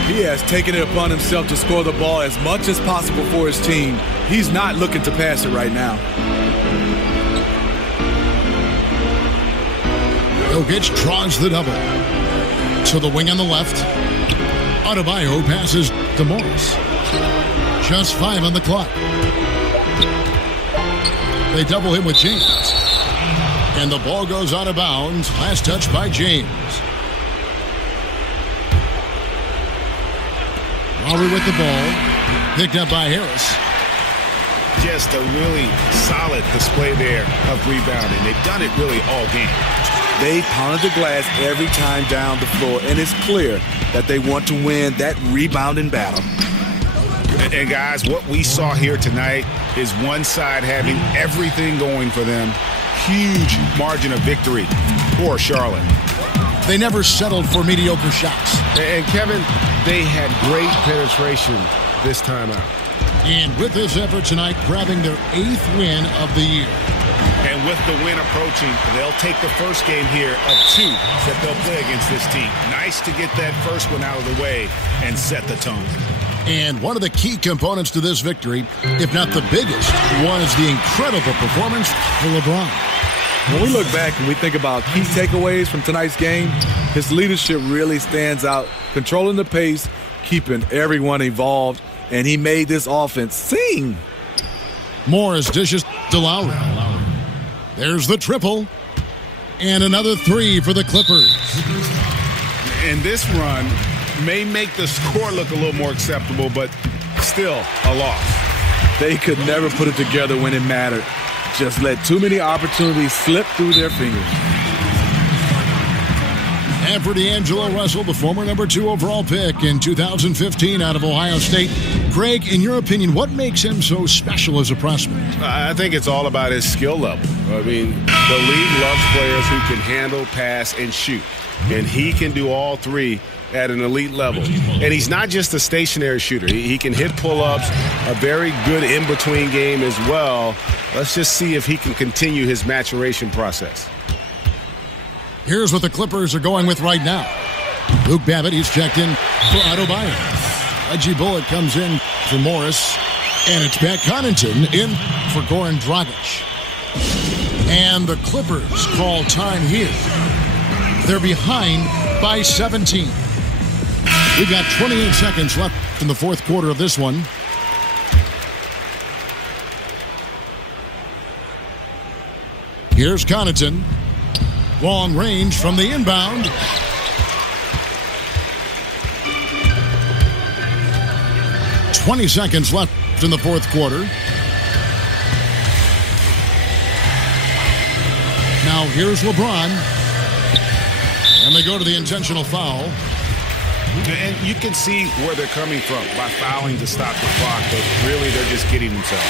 He has taken it upon himself to score the ball as much as possible for his team. He's not looking to pass it right now. Jokic draws the double. To the wing on the left. Adebayo passes to Morris. Just 5 on the clock. They double him with James. And the ball goes out of bounds. Last touch by James. Lowry with the ball. Picked up by Harris. Just a really solid display there of rebounding. They've done it really all game. They pounded the glass every time down the floor, and it's clear that they want to win that rebounding battle. And guys, what we saw here tonight is one side having everything going for them. Huge margin of victory for Charlotte. They never settled for mediocre shots. And Kevin, they had great penetration this time out. And with this effort tonight, grabbing their 8th win of the year. And with the win approaching, they'll take the first game here of 2 that they'll play against this team. Nice to get that first one out of the way and set the tone. And one of the key components to this victory, if not the biggest, was the incredible performance for LeBron. When we look back and we think about key takeaways from tonight's game, his leadership really stands out, controlling the pace, keeping everyone involved, and he made this offense sing. Morris dishes to Lowry. There's the triple. And another 3 for the Clippers. And this run may make the score look a little more acceptable, but still a loss. They could never put it together when it mattered. Just let too many opportunities slip through their fingers. And for D'Angelo Russell, the former number 2 overall pick in 2015 out of Ohio State. Greg, in your opinion, what makes him so special as a prospect? I think it's all about his skill level. I mean, the league loves players who can handle, pass, and shoot. And he can do all three at an elite level. And he's not just a stationary shooter. He can hit pull-ups, a very good in-between game as well. Let's just see if he can continue his maturation process. Here's what the Clippers are going with right now. Luke Babbitt, he's checked in for Adebayo. Reggie Bullock comes in for Morris. And it's Pat Connaughton in for Goran Dragic. And the Clippers call time here. They're behind by 17. We've got 28 seconds left in the fourth quarter of this one. Here's Connaughton. Long range from the inbound. "20 seconds left in the fourth quarter. Now here's LeBron. And they go to the intentional foul. And you can see where they're coming from by fouling to stop the clock, but really they're just kidding themselves.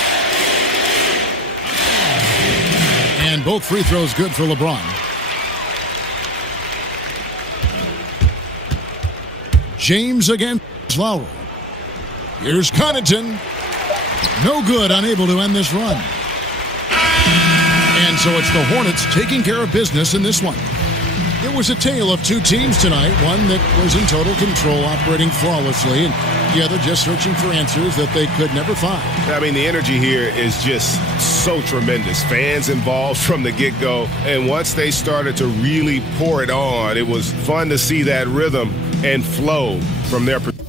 And both free throws good for LeBron. James against Lowry. Here's Connaughton. No good, unable to end this run. And so it's the Hornets taking care of business in this one. It was a tale of two teams tonight, one that was in total control, operating flawlessly, and the other just searching for answers that they could never find. I mean, the energy here is just so tremendous. Fans involved from the get-go, and once they started to really pour it on, it was fun to see that rhythm and flow from their perspective.